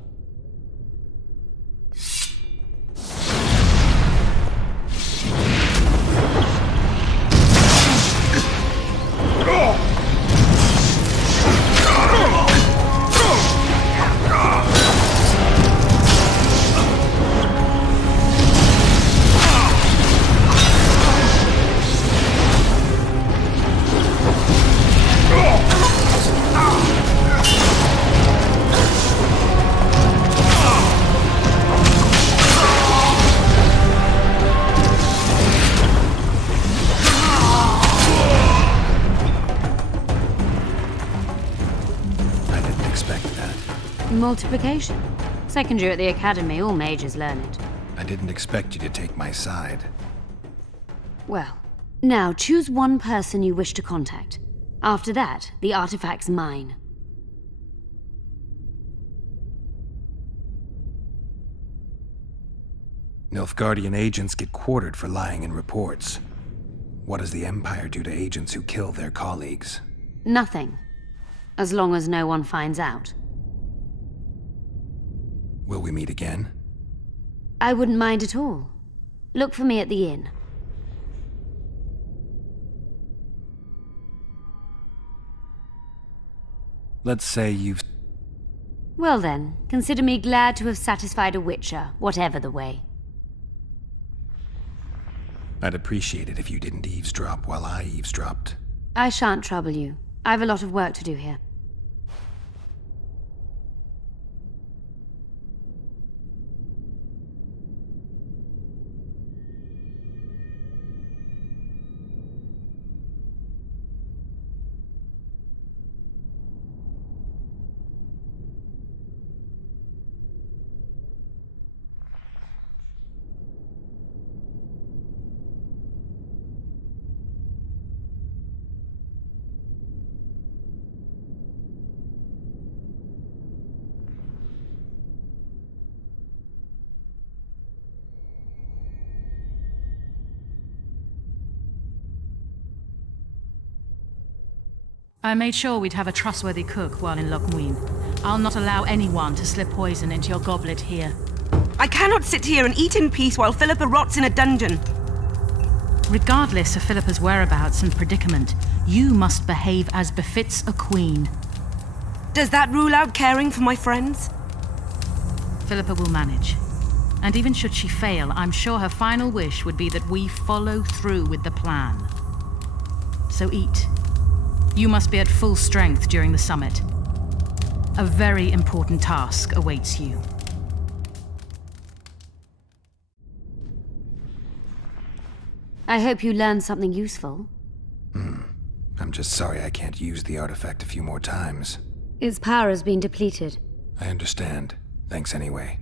Multiplication. Second year at the academy, all mages learn it. I didn't expect you to take my side. Well, now choose one person you wish to contact. After that, the artifact's mine. Nilfgaardian agents get quartered for lying in reports. What does the Empire do to agents who kill their colleagues? Nothing. As long as no one finds out. Will we meet again? I wouldn't mind at all. Look for me at the inn. Let's say you've... Well then, consider me glad to have satisfied a Witcher, whatever the way. I'd appreciate it if you didn't eavesdrop while I eavesdropped. I shan't trouble you. I've a lot of work to do here. I made sure we'd have a trustworthy cook while in Lochmuin. I'll not allow anyone to slip poison into your goblet here. I cannot sit here and eat in peace while Philippa rots in a dungeon. Regardless of Philippa's whereabouts and predicament, you must behave as befits a queen. Does that rule out caring for my friends? Philippa will manage. And even should she fail, I'm sure her final wish would be that we follow through with the plan. So eat. You must be at full strength during the summit. A very important task awaits you. I hope you learned something useful. I'm just sorry I can't use the artifact a few more times. Its power has been depleted. I understand. Thanks anyway.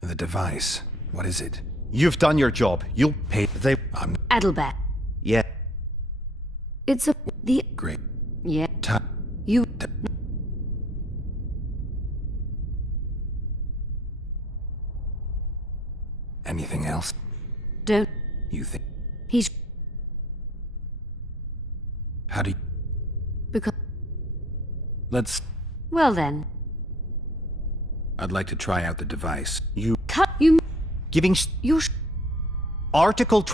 The device. What is it? You've done your job. You'll pay. Adelbert. Yeah. It's the... Great. Yeah. You... Anything else? Don't... You think... He's... How do you... Because... Let's... Well then. I'd like to try out the device. You... Cut you... Giving... You... Article...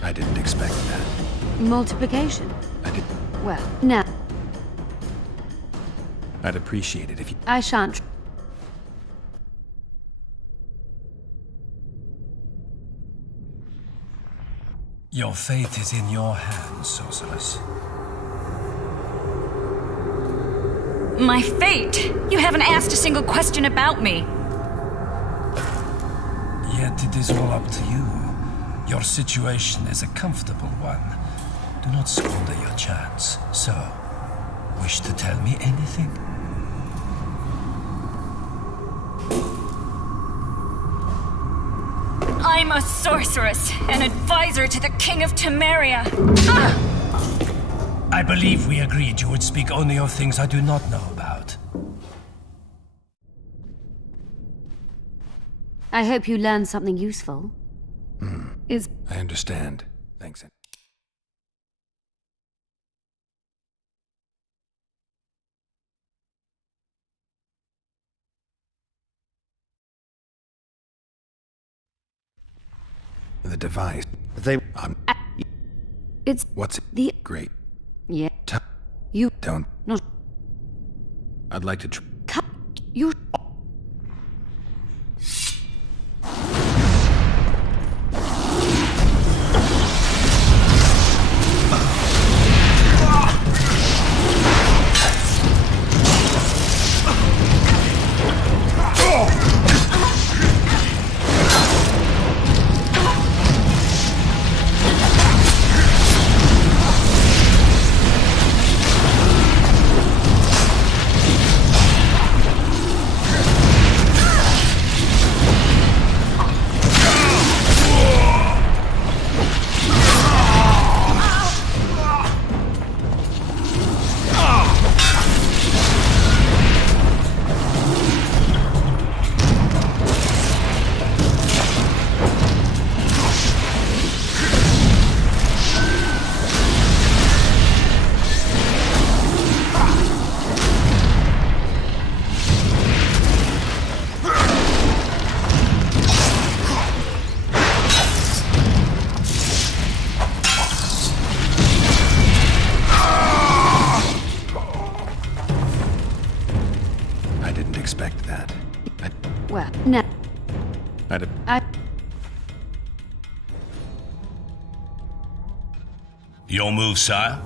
I didn't expect that. Multiplication. I did... Well, now... I'd appreciate it if you... I shan't... Your fate is in your hands, sorceress. My fate? You haven't asked a single question about me. Yet it is all up to you. Your situation is a comfortable one. Do not squander your chance. So, wish to tell me anything? I'm a sorceress, an advisor to the King of Temeria. I believe we agreed you would speak only of things I do not know about. I hope you learned something useful. I understand. Thanks. The device. It's... What's it? The... Great. Yeah. You... Don't... Not... I'd like to Cut... You... expect that. Well, no. Your move, sire?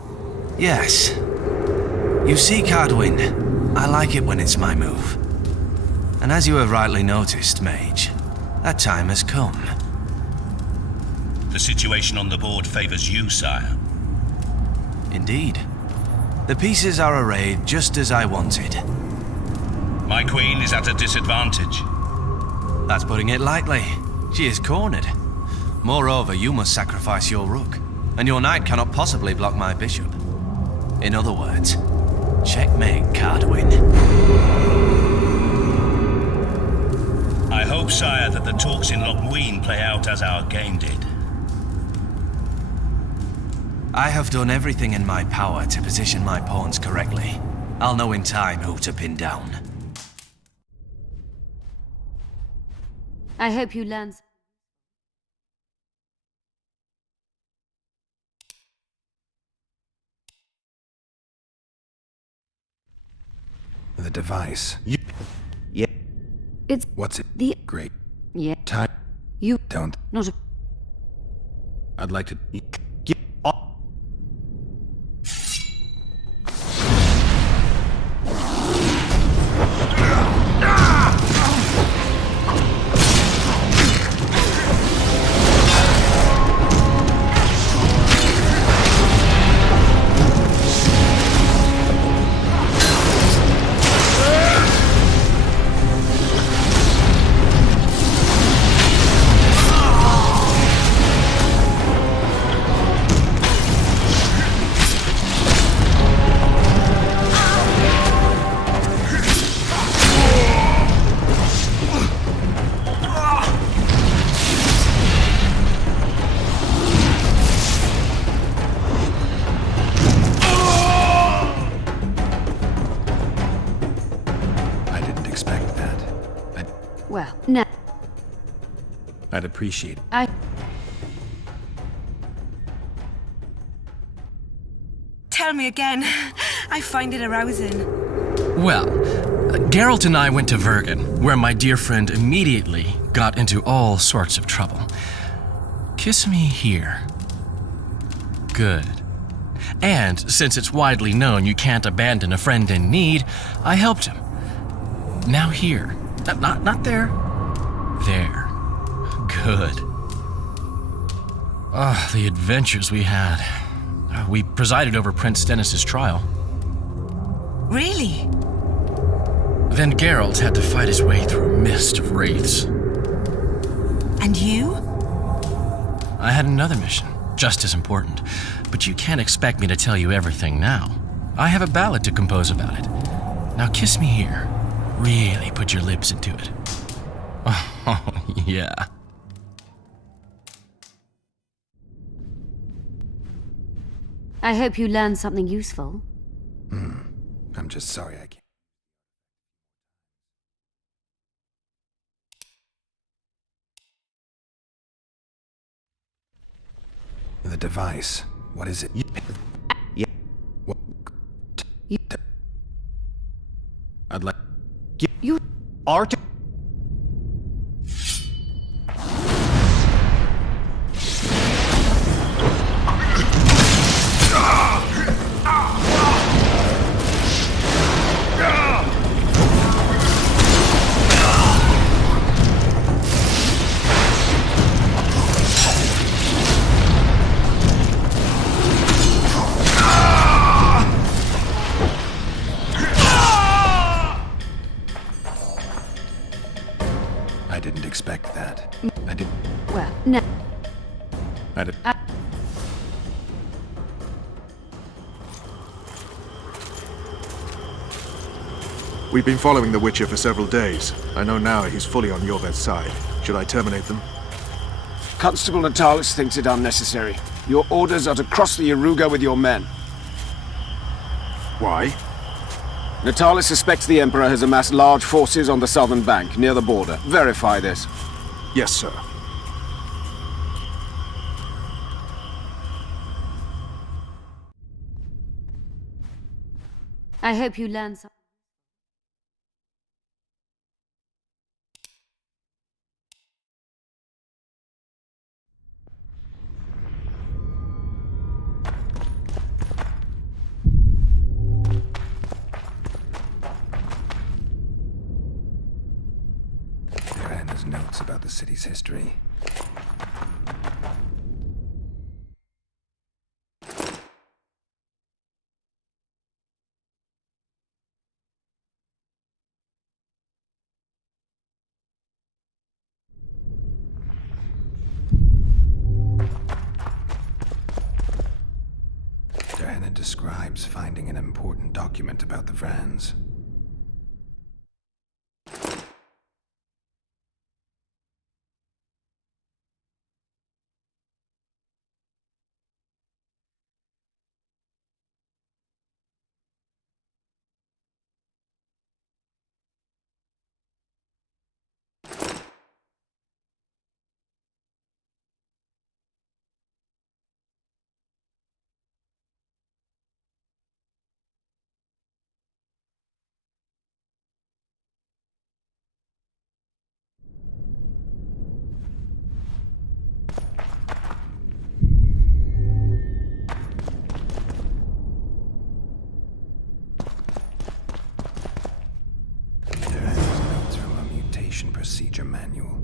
Yes. You see, Cadwyn, I like it when it's my move. And as you have rightly noticed, Mage, that time has come. The situation on the board favors you, sire. Indeed. The pieces are arrayed just as I wanted. My queen is at a disadvantage. That's putting it lightly. She is cornered. Moreover, you must sacrifice your rook, and your knight cannot possibly block my bishop. In other words, checkmate, Cadwyn. I hope, sire, that the talks in Lochmuin play out as our game did. I have done everything in my power to position my pawns correctly. I'll know in time who to pin down. I hope you learn. The device. Yeah. It's What's it? the Great. Yeah. Time. You Don't. not a I'd like to. well, no. I'd appreciate it. Tell me again. I find it arousing. Well, Geralt and I went to Vergen, where my dear friend immediately got into all sorts of trouble. Kiss me here. Good. And since it's widely known you can't abandon a friend in need, I helped him. Now here. Not there. There. Good. Ah, the adventures we had. We presided over Prince Stennis' trial. Really? Then Geralt had to fight his way through a mist of wraiths. And you? I had another mission, just as important. But you can't expect me to tell you everything now. I have a ballad to compose about it. Now kiss me here. Really put your lips into it. Oh, yeah. I hope you learned something useful. I'm just sorry I can't. The device. What is it? Yeah. What? I'd like. You are. I didn't expect that. I didn't. Well, no. I did. We've been following the Witcher for several days. I know now he's fully on Yorvet's side. Should I terminate them? Constable Natalis thinks it unnecessary. Your orders are to cross the Yaruga with your men. Why? Natalis suspects the Emperor has amassed large forces on the southern bank, near the border. Verify this. Yes, sir. I hope you learned something. Diana's notes about the city's history. Diana describes finding an important document about the Vrans. Procedure manual.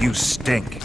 You stink.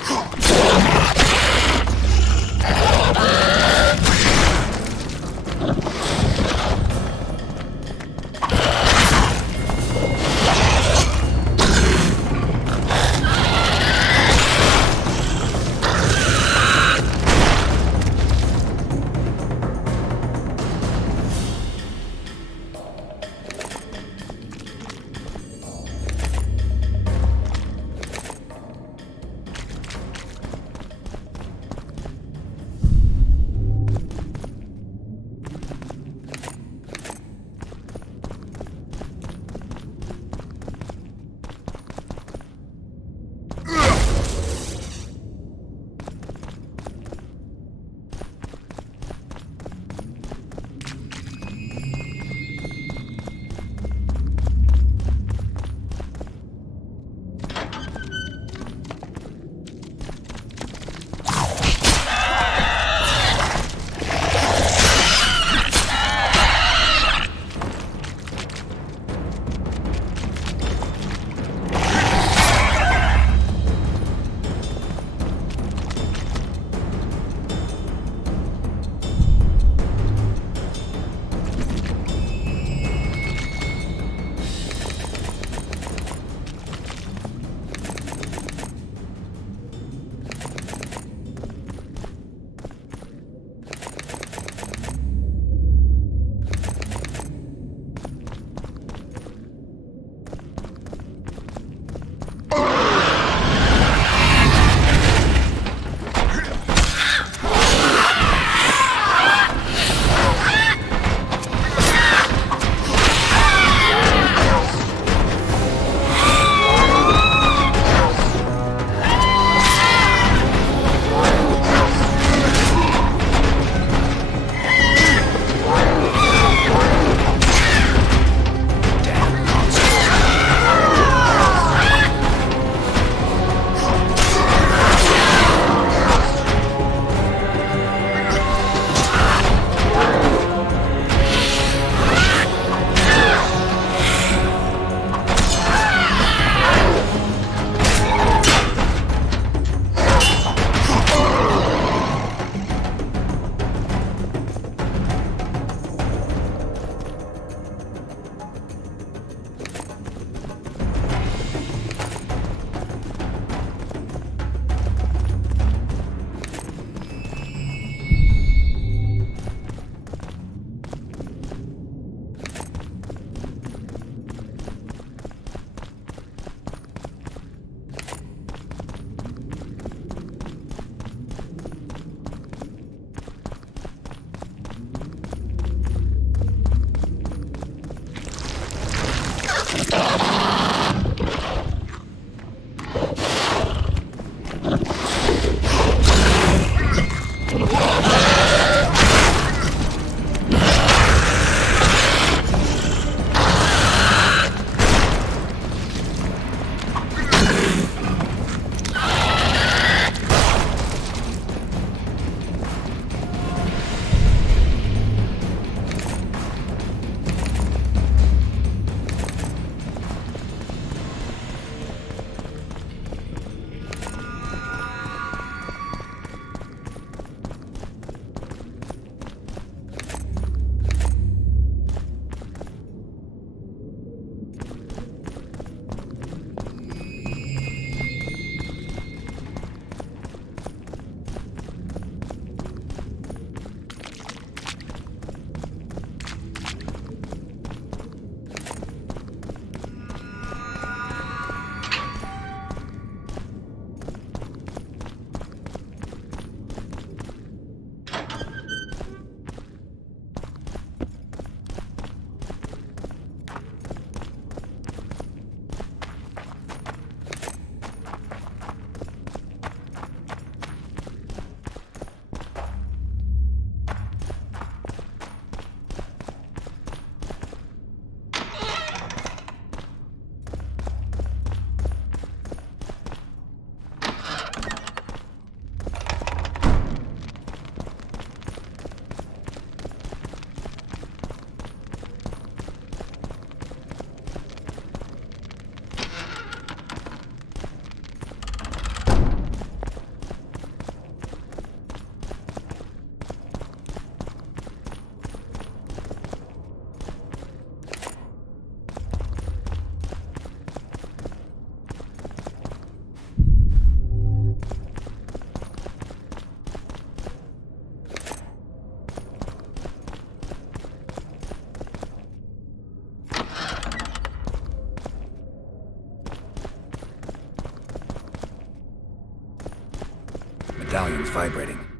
medallion's vibrating.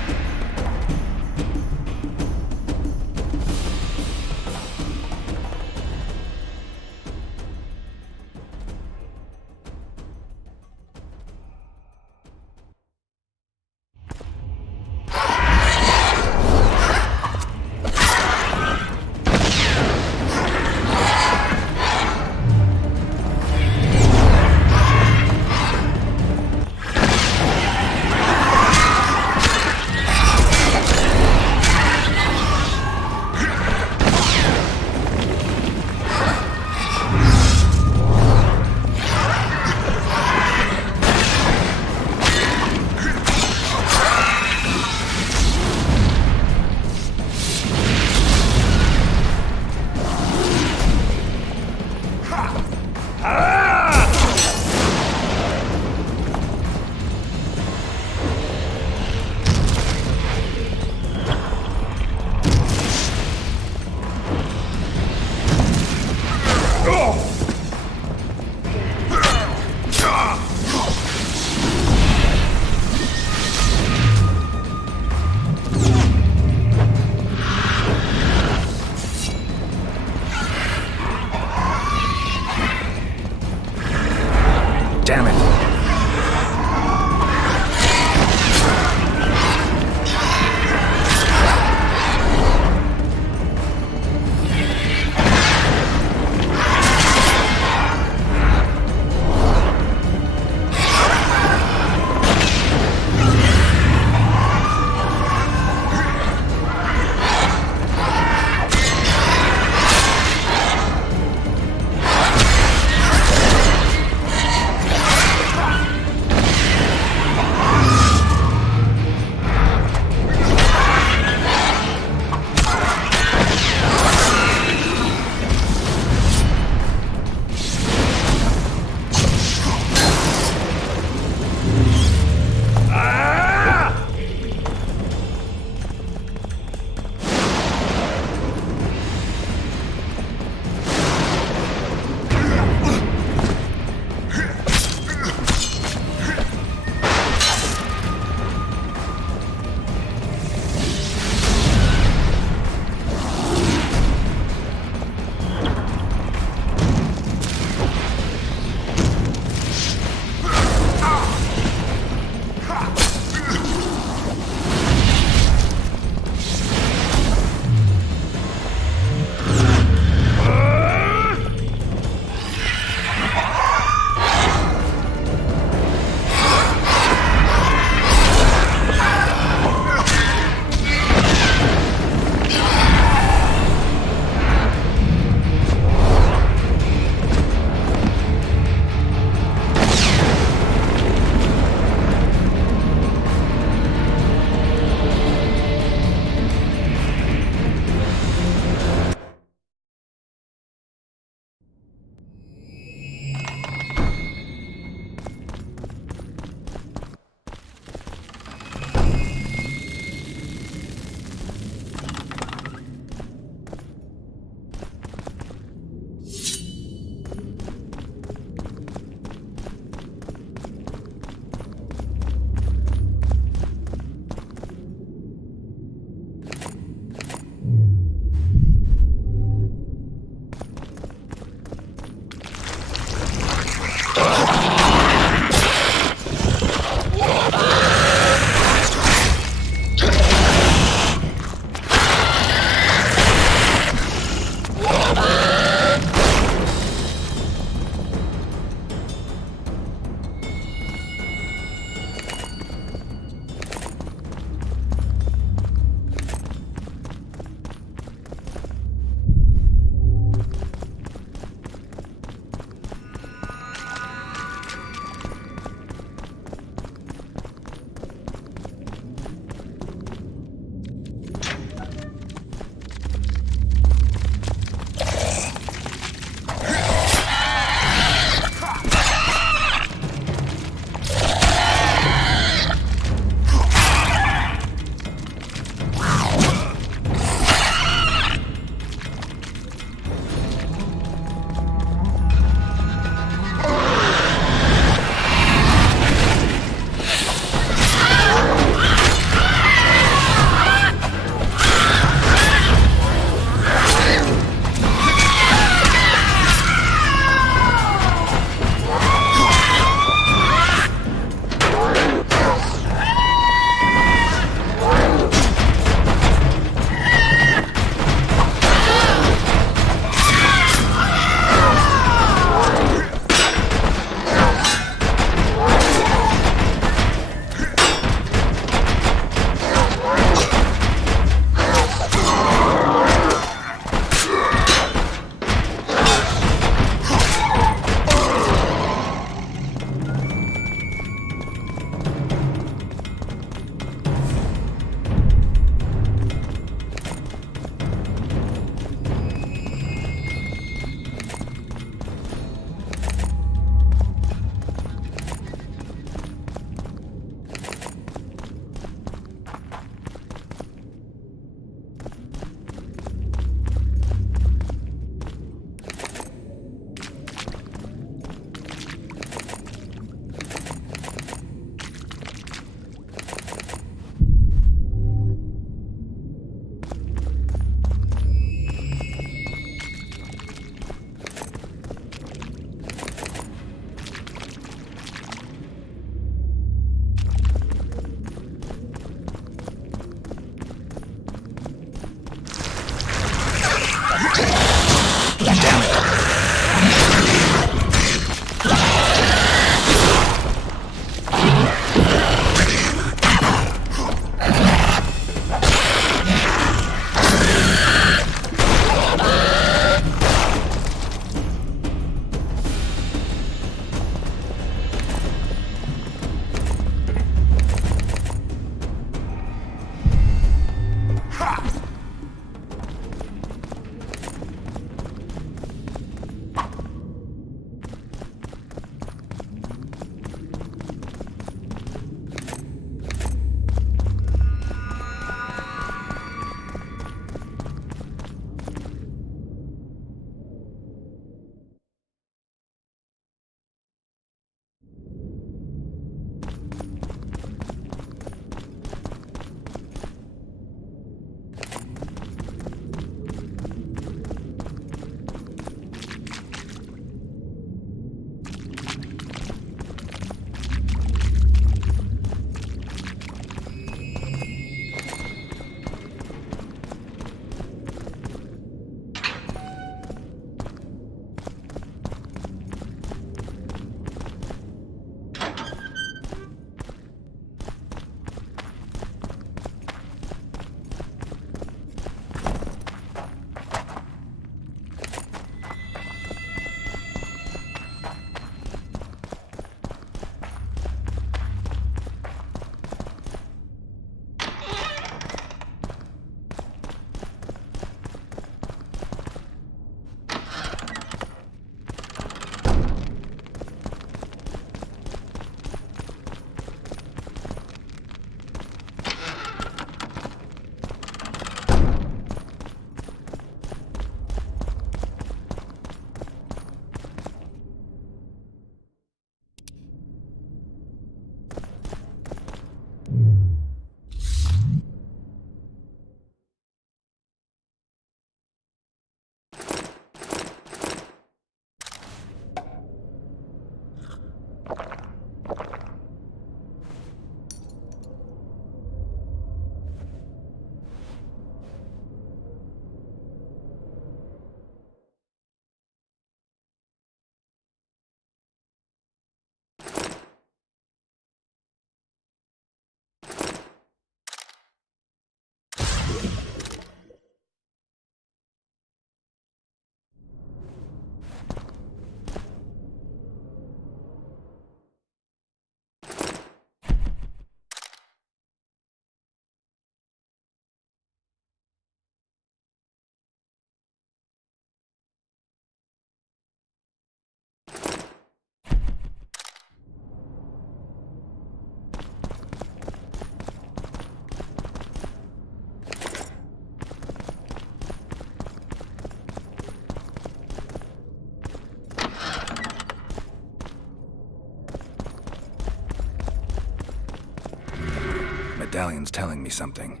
medallion's telling me something.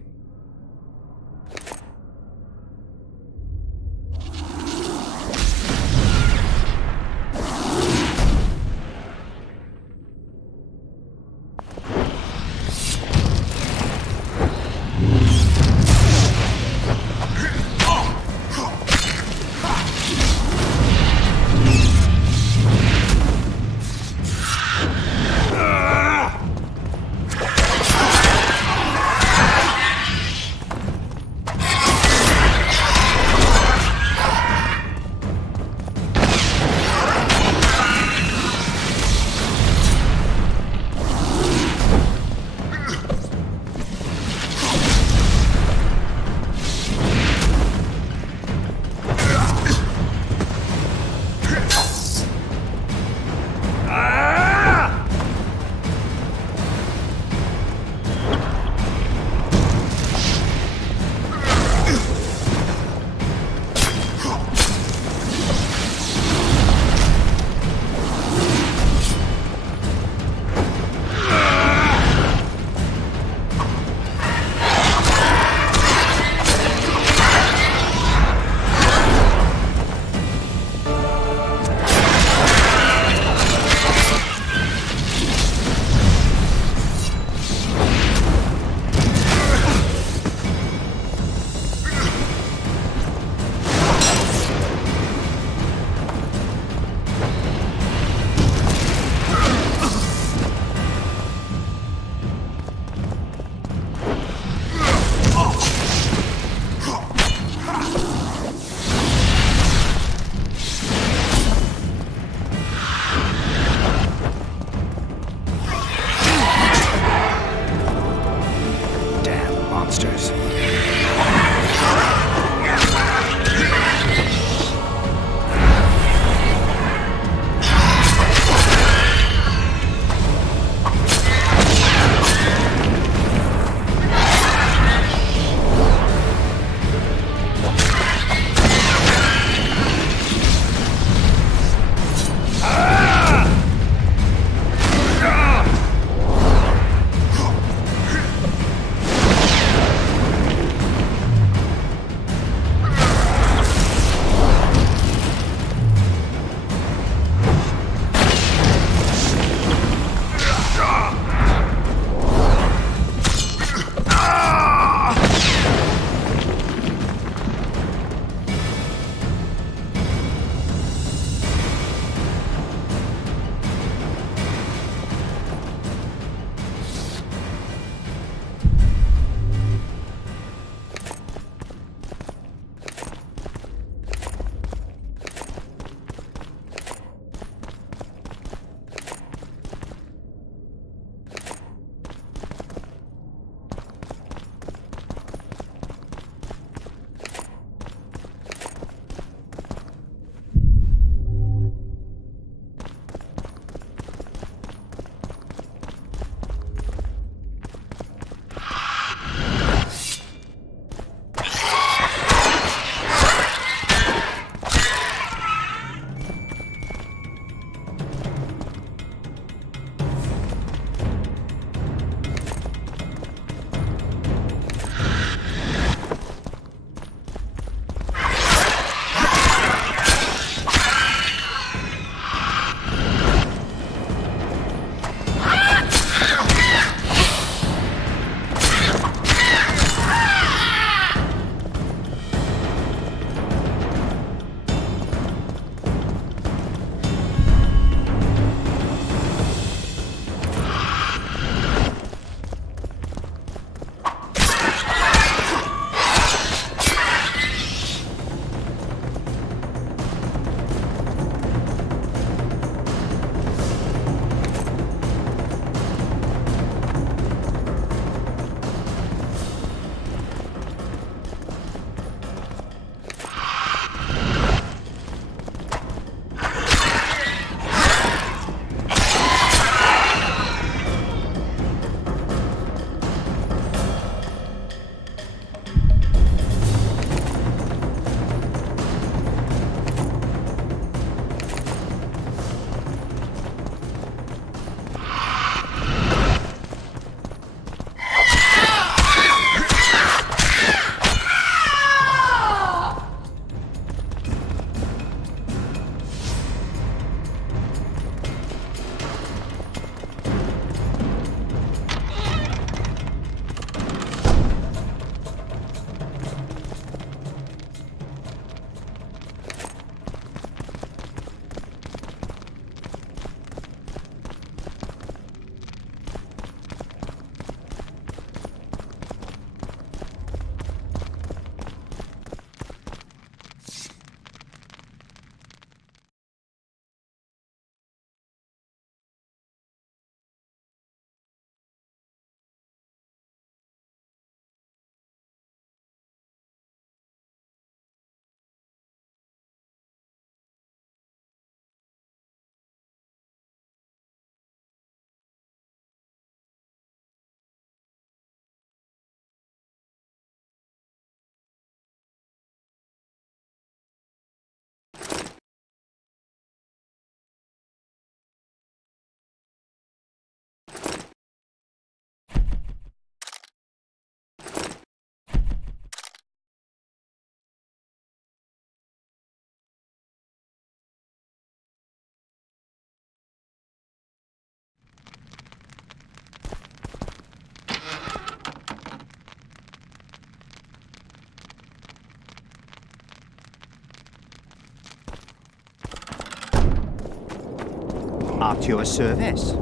At your service.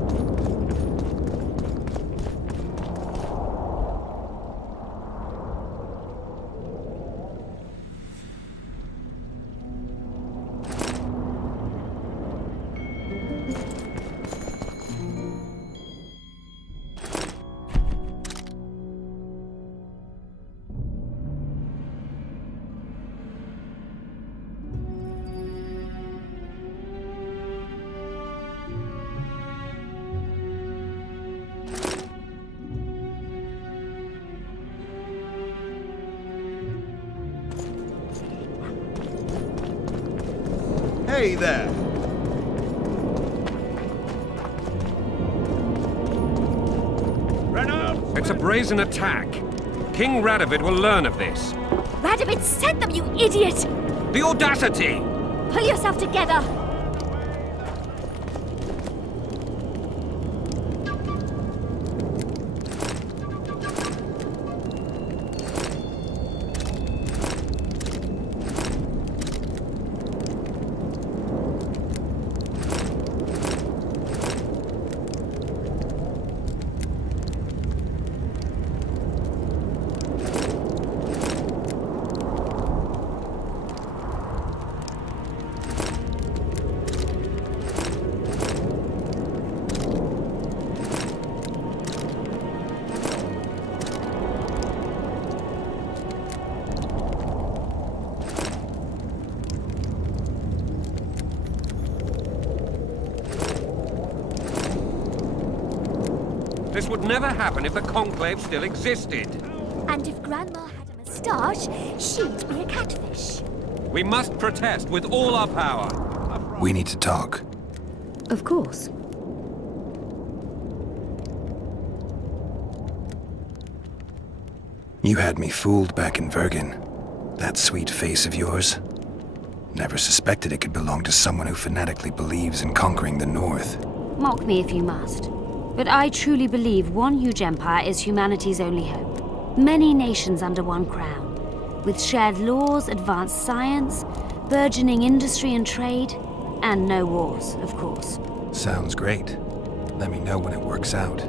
Hey there! It's a brazen attack. King Radovid will learn of this. Radovid sent them, you idiot! The audacity! Pull yourself together! This would never happen if the Conclave still existed. And if Grandma had a moustache, she'd be a catfish. We must protest with all our power. We need to talk. Of course. You had me fooled back in Vergen. That sweet face of yours. Never suspected it could belong to someone who fanatically believes in conquering the North. Mock me if you must. But I truly believe one huge empire is humanity's only hope. Many nations under one crown, with shared laws, advanced science, burgeoning industry and trade, and no wars, of course. Sounds great. Let me know when it works out.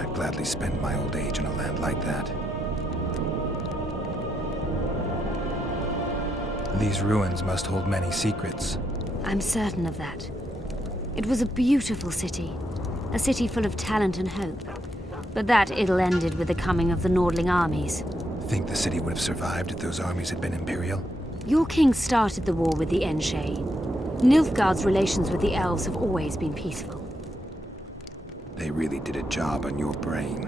I'd gladly spend my old age in a land like that. These ruins must hold many secrets. I'm certain of that. It was a beautiful city. A city full of talent and hope. But that ill ended with the coming of the Nordling armies. Think the city would have survived if those armies had been Imperial? Your king started the war with the Enshe. Nilfgaard's relations with the elves have always been peaceful. They really did a job on your brain.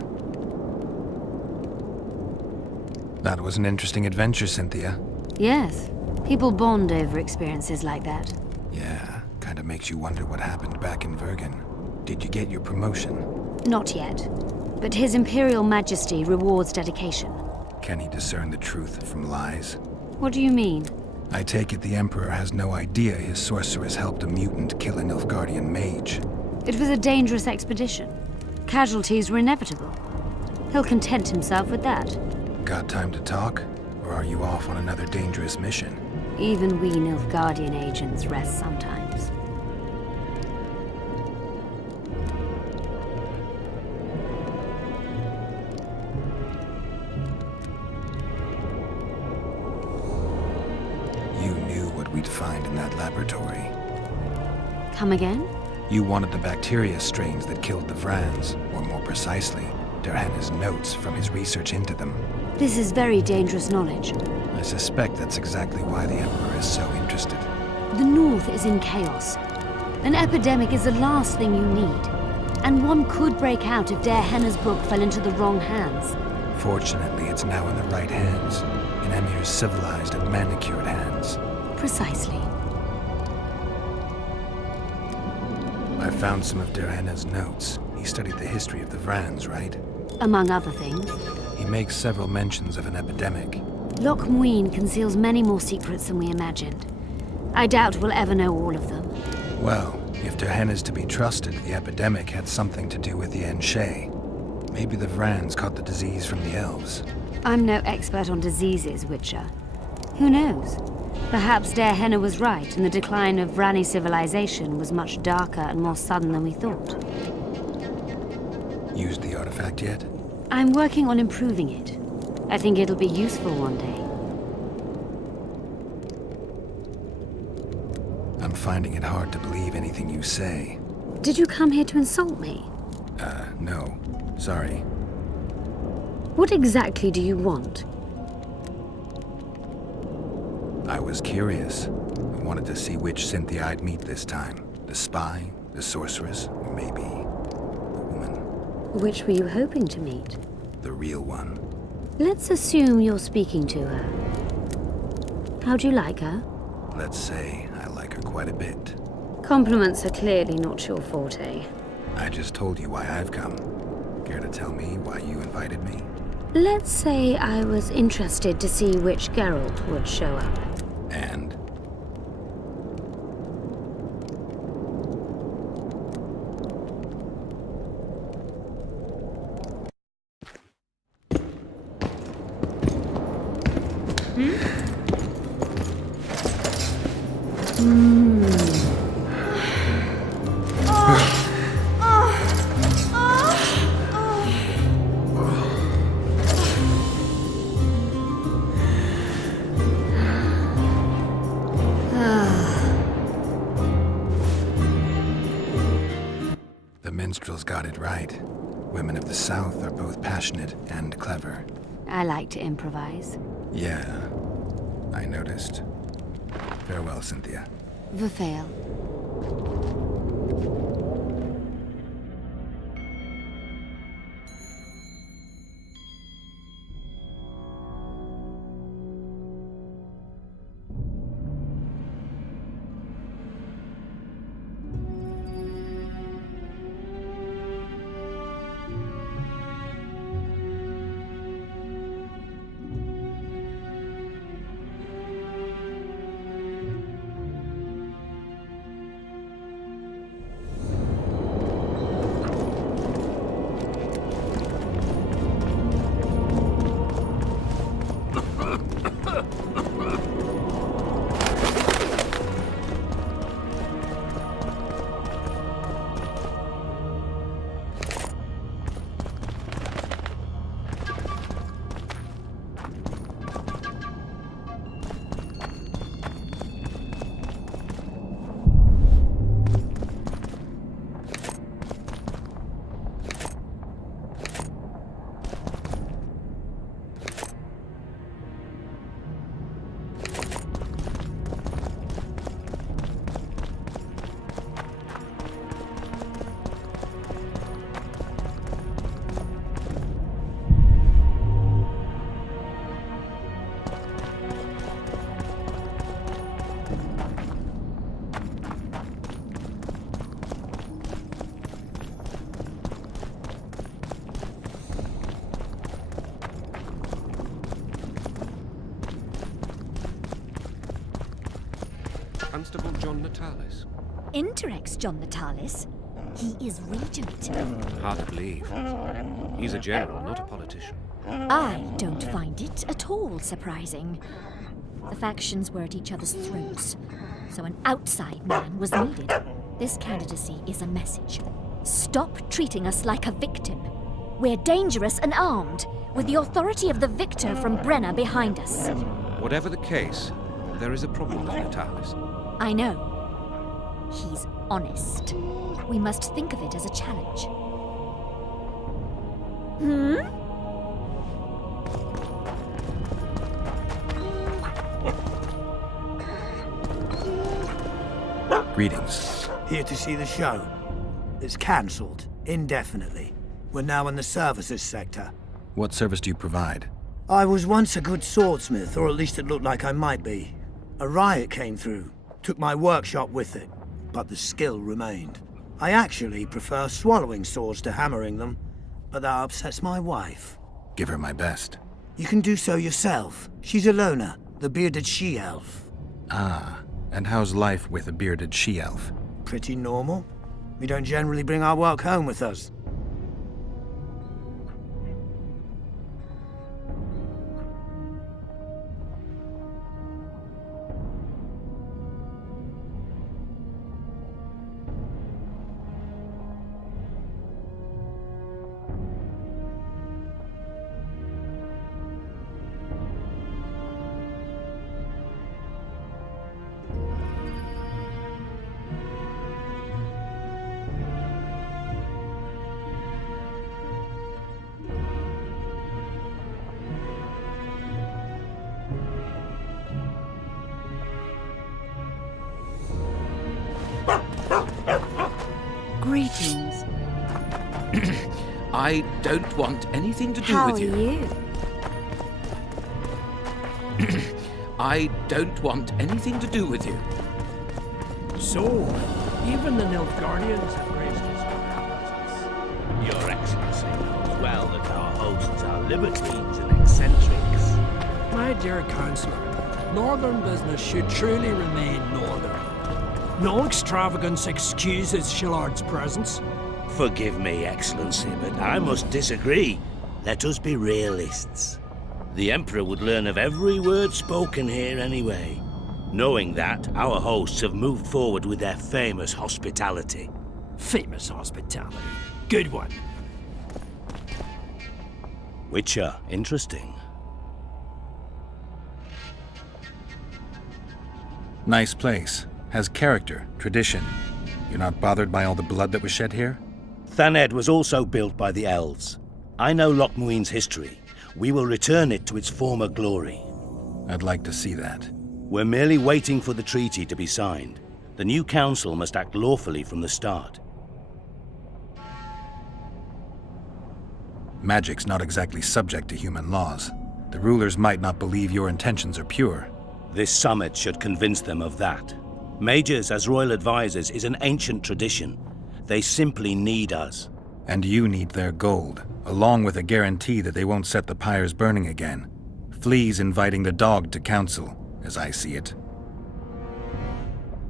That was an interesting adventure, Cynthia. Yes. People bond over experiences like that. Yeah, kind of makes you wonder what happened back in Vergen. Did you get your promotion? Not yet. But His Imperial Majesty rewards dedication. Can he discern the truth from lies? What do you mean? I take it the Emperor has no idea his sorceress helped a mutant kill a Nilfgaardian mage. It was a dangerous expedition. Casualties were inevitable. He'll content himself with that. Got time to talk? Or are you off on another dangerous mission? Even we Nilfgaardian agents rest sometimes. You knew what we'd find in that laboratory. Come again? You wanted the bacteria strains that killed the Vrans, or more precisely, Derhenna's notes from his research into them. This is very dangerous knowledge. I suspect that's exactly why the Emperor is so interested. The North is in chaos. An epidemic is the last thing you need. And one could break out if Derhenna's book fell into the wrong hands. Fortunately, it's now in the right hands. In Emir's civilized and manicured hands. Precisely. I found some of Derhenna's notes. He studied the history of the Vrans, right? Among other things. He makes several mentions of an epidemic. Loch Muin conceals many more secrets than we imagined. I doubt we'll ever know all of them. Well, if Derhenna's to be trusted, the epidemic had something to do with the Enshe. Maybe the Vrans caught the disease from the elves. I'm no expert on diseases, Witcher. Who knows? Perhaps Der Henna was right, and the decline of Rani civilization was much darker and more sudden than we thought. Used the artifact yet? I'm working on improving it. I think it'll be useful one day. I'm finding it hard to believe anything you say. Did you come here to insult me? No. Sorry. What exactly do you want? I was curious. I wanted to see which Cynthia I'd meet this time. The spy, the sorceress, or maybe the woman. Which were you hoping to meet? The real one. Let's assume you're speaking to her. How do you like her? Let's say I like her quite a bit. Compliments are clearly not your forte. I just told you why I've come. Care to tell me why you invited me? Let's say I was interested to see which Geralt would show up. And? The minstrels got it right. Women of the South are both passionate and clever. I like to improvise. Yeah, I noticed. Farewell, Cynthia. Verfail. Constable John Natalis. Interex John Natalis. He is regent. Hard to believe. He's a general, not a politician. I don't find it at all surprising. The factions were at each other's throats, so an outside man was needed. This candidacy is a message. Stop treating us like a victim. We're dangerous and armed, with the authority of the victor from Brenna behind us. Whatever the case, there is a problem with Natalis. I know. He's honest. We must think of it as a challenge. Greetings. Here to see the show. It's cancelled, indefinitely. We're now in the services sector. What service do you provide? I was once a good swordsmith, or at least it looked like I might be. A riot came through, took my workshop with it, but the skill remained. I actually prefer swallowing swords to hammering them, but that upsets my wife. Give her my best. You can do so yourself. She's Alona, the bearded she-elf. Ah, and how's life with a bearded she-elf? Pretty normal. We don't generally bring our work home with us. Greetings. I don't want anything to do How with you. are you? I don't want anything to do with you. So, even the Nilfgaardians have graced us with their presence. Your Excellency knows well that our hosts are libertines and eccentrics. My dear Councillor, northern business should truly remain northern. No extravagance excuses Shillard's presence. Forgive me, Excellency, but I must disagree. Let us be realists. The Emperor would learn of every word spoken here anyway, knowing that our hosts have moved forward with their famous hospitality. Famous hospitality. Good one. Witcher, interesting. Nice place. Has character, tradition. You're not bothered by all the blood that was shed here? Thaned was also built by the elves. I know Loch Muin's history. We will return it to its former glory. I'd like to see that. We're merely waiting for the treaty to be signed. The new council must act lawfully from the start. Magic's not exactly subject to human laws. The rulers might not believe your intentions are pure. This summit should convince them of that. Mages as royal advisors is an ancient tradition. They simply need us. And you need their gold, along with a guarantee that they won't set the pyres burning again. Flea's inviting the dog to council, as I see it.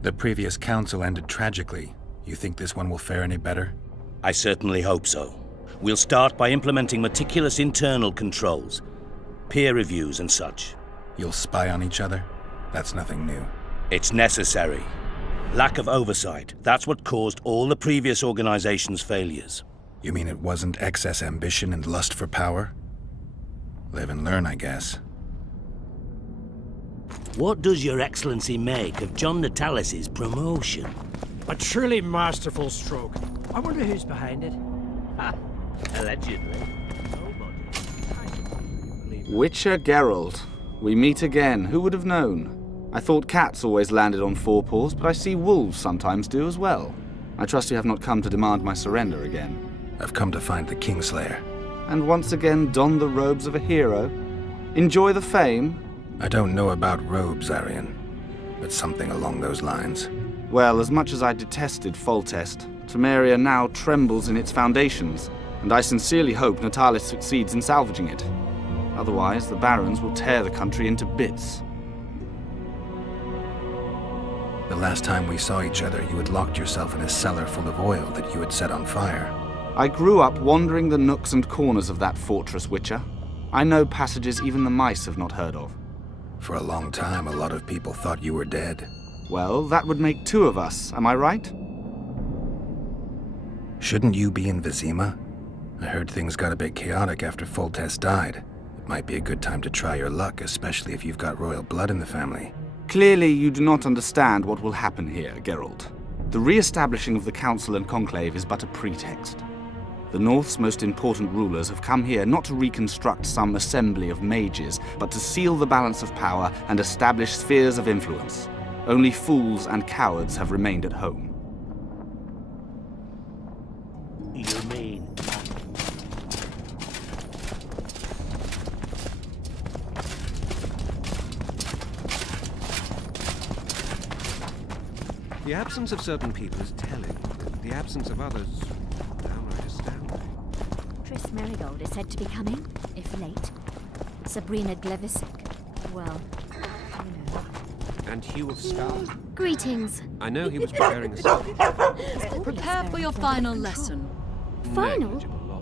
The previous council ended tragically. You think this one will fare any better? I certainly hope so. We'll start by implementing meticulous internal controls, peer reviews and such. You'll spy on each other? That's nothing new. It's necessary. Lack of oversight, that's what caused all the previous organization's failures. You mean it wasn't excess ambition and lust for power? Live and learn, I guess. What does your Excellency make of John Natalis's promotion? A truly masterful stroke. I wonder who's behind it. Ha! Allegedly. Witcher Geralt. We meet again. Who would have known? I thought cats always landed on four paws, but I see wolves sometimes do as well. I trust you have not come to demand my surrender again. I've come to find the Kingslayer. And once again don the robes of a hero? Enjoy the fame? I don't know about robes, Arian, but something along those lines. Well, as much as I detested Foltest, Temeria now trembles in its foundations, and I sincerely hope Natalis succeeds in salvaging it. Otherwise, the barons will tear the country into bits. The last time we saw each other, you had locked yourself in a cellar full of oil that you had set on fire. I grew up wandering the nooks and corners of that fortress, Witcher. I know passages even the mice have not heard of. For a long time, a lot of people thought you were dead. Well, that would make two of us, am I right? Shouldn't you be in Vizima? I heard things got a bit chaotic after Foltest died. It might be a good time to try your luck, especially if you've got royal blood in the family. Clearly, you do not understand what will happen here, Geralt. The re-establishing of the Council and Conclave is but a pretext. The North's most important rulers have come here not to reconstruct some assembly of mages, but to seal the balance of power and establish spheres of influence. Only fools and cowards have remained at home. You mean? The absence of certain people is telling. The absence of others, downright astounding. Triss Merigold is said to be coming, if late. Sabrina Glevisek, well, you know. And Hugh of Scar? Greetings. I know he was preparing a speech. Prepare for your final lesson. Final?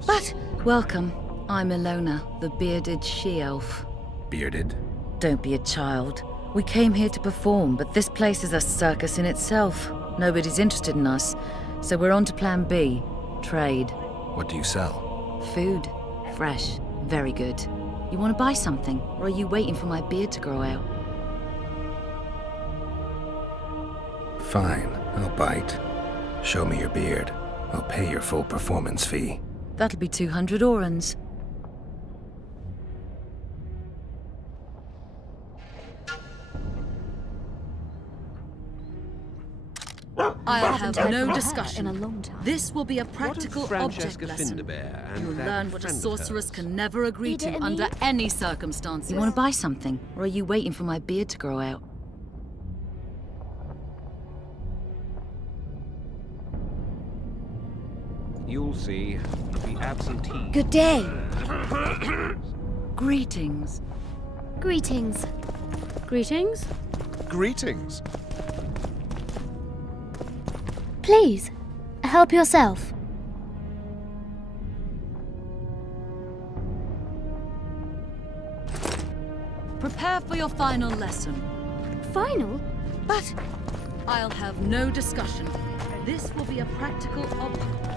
But welcome. I'm Ilona, the bearded she-elf. Bearded? Don't be a child. We came here to perform, but this place is a circus in itself. Nobody's interested in us, so we're on to plan B, trade. What do you sell? Food. Fresh. Very good. You want to buy something, or are you waiting for my beard to grow out? Fine, I'll bite. Show me your beard. I'll pay your full performance fee. That'll be 200 orans. I'll haven't have heard no from her discussion. in a long time. This will be a practical object lesson. You'll learn what a sorceress can never agree to under any circumstances. You want to buy something? Or are you waiting for my beard to grow out? You'll see. The absentee. Good day. Greetings. Greetings. Greetings? Greetings. Please, help yourself. Prepare for your final lesson. Final? But... I'll have no discussion. This will be a practical object.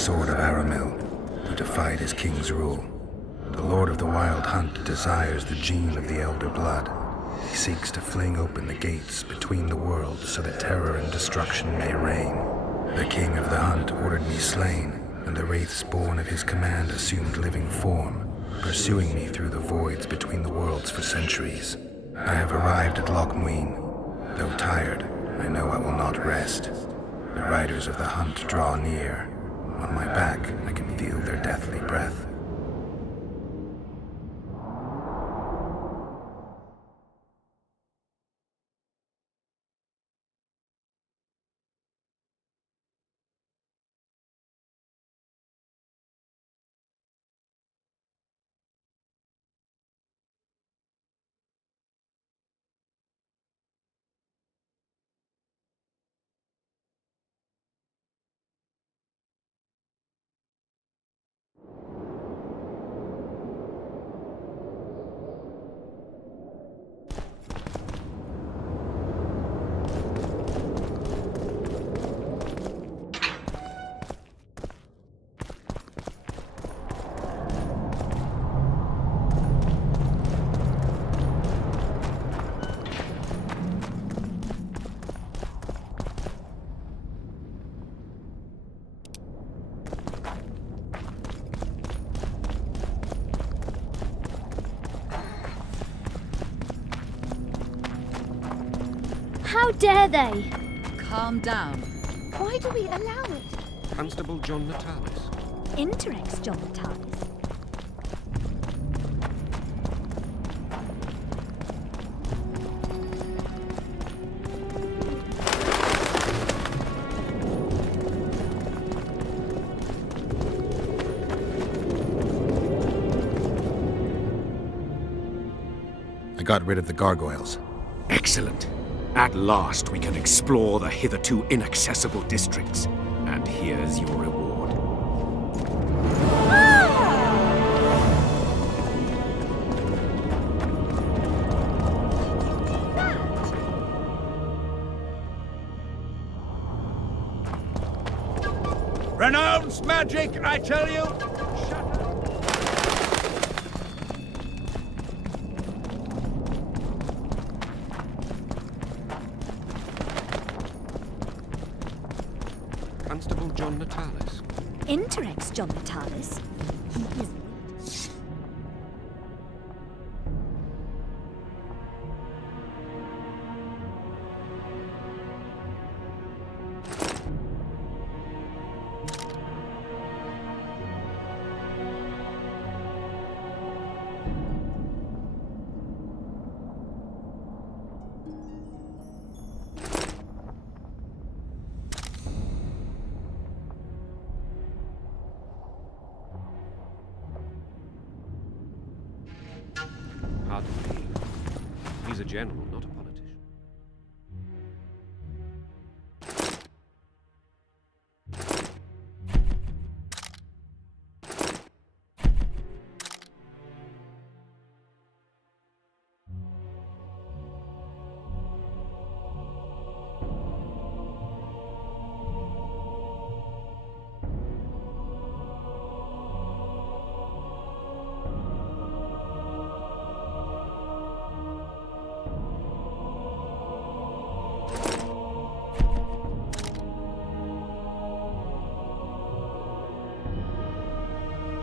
sword of Aramil, who defied his king's rule. The Lord of the Wild Hunt desires the gene of the Elder Blood. He seeks to fling open the gates between the worlds so that terror and destruction may reign. The King of the Hunt ordered me slain, and the wraiths born of his command assumed living form, pursuing me through the voids between the worlds for centuries. I have arrived at Loch Muin. Though tired, I know I will not rest. The riders of the hunt draw near. On my back, I can feel their deathly breath. How dare they? Calm down. Why do we allow it? Constable John Natalis. Interex John Natalis. I got rid of the gargoyles. Excellent. At last we can explore the hitherto inaccessible districts. And here's your reward. Renounce magic, I tell you! Constable John Natalis. Interex John Natalis? He is. Hard to believe. He's a general, not a politician.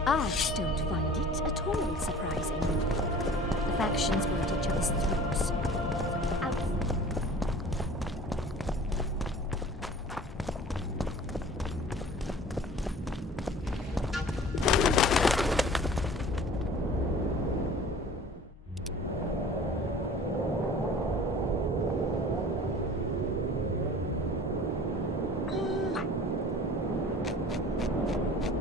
I don't find it at all surprising. The factions were at each other's throats,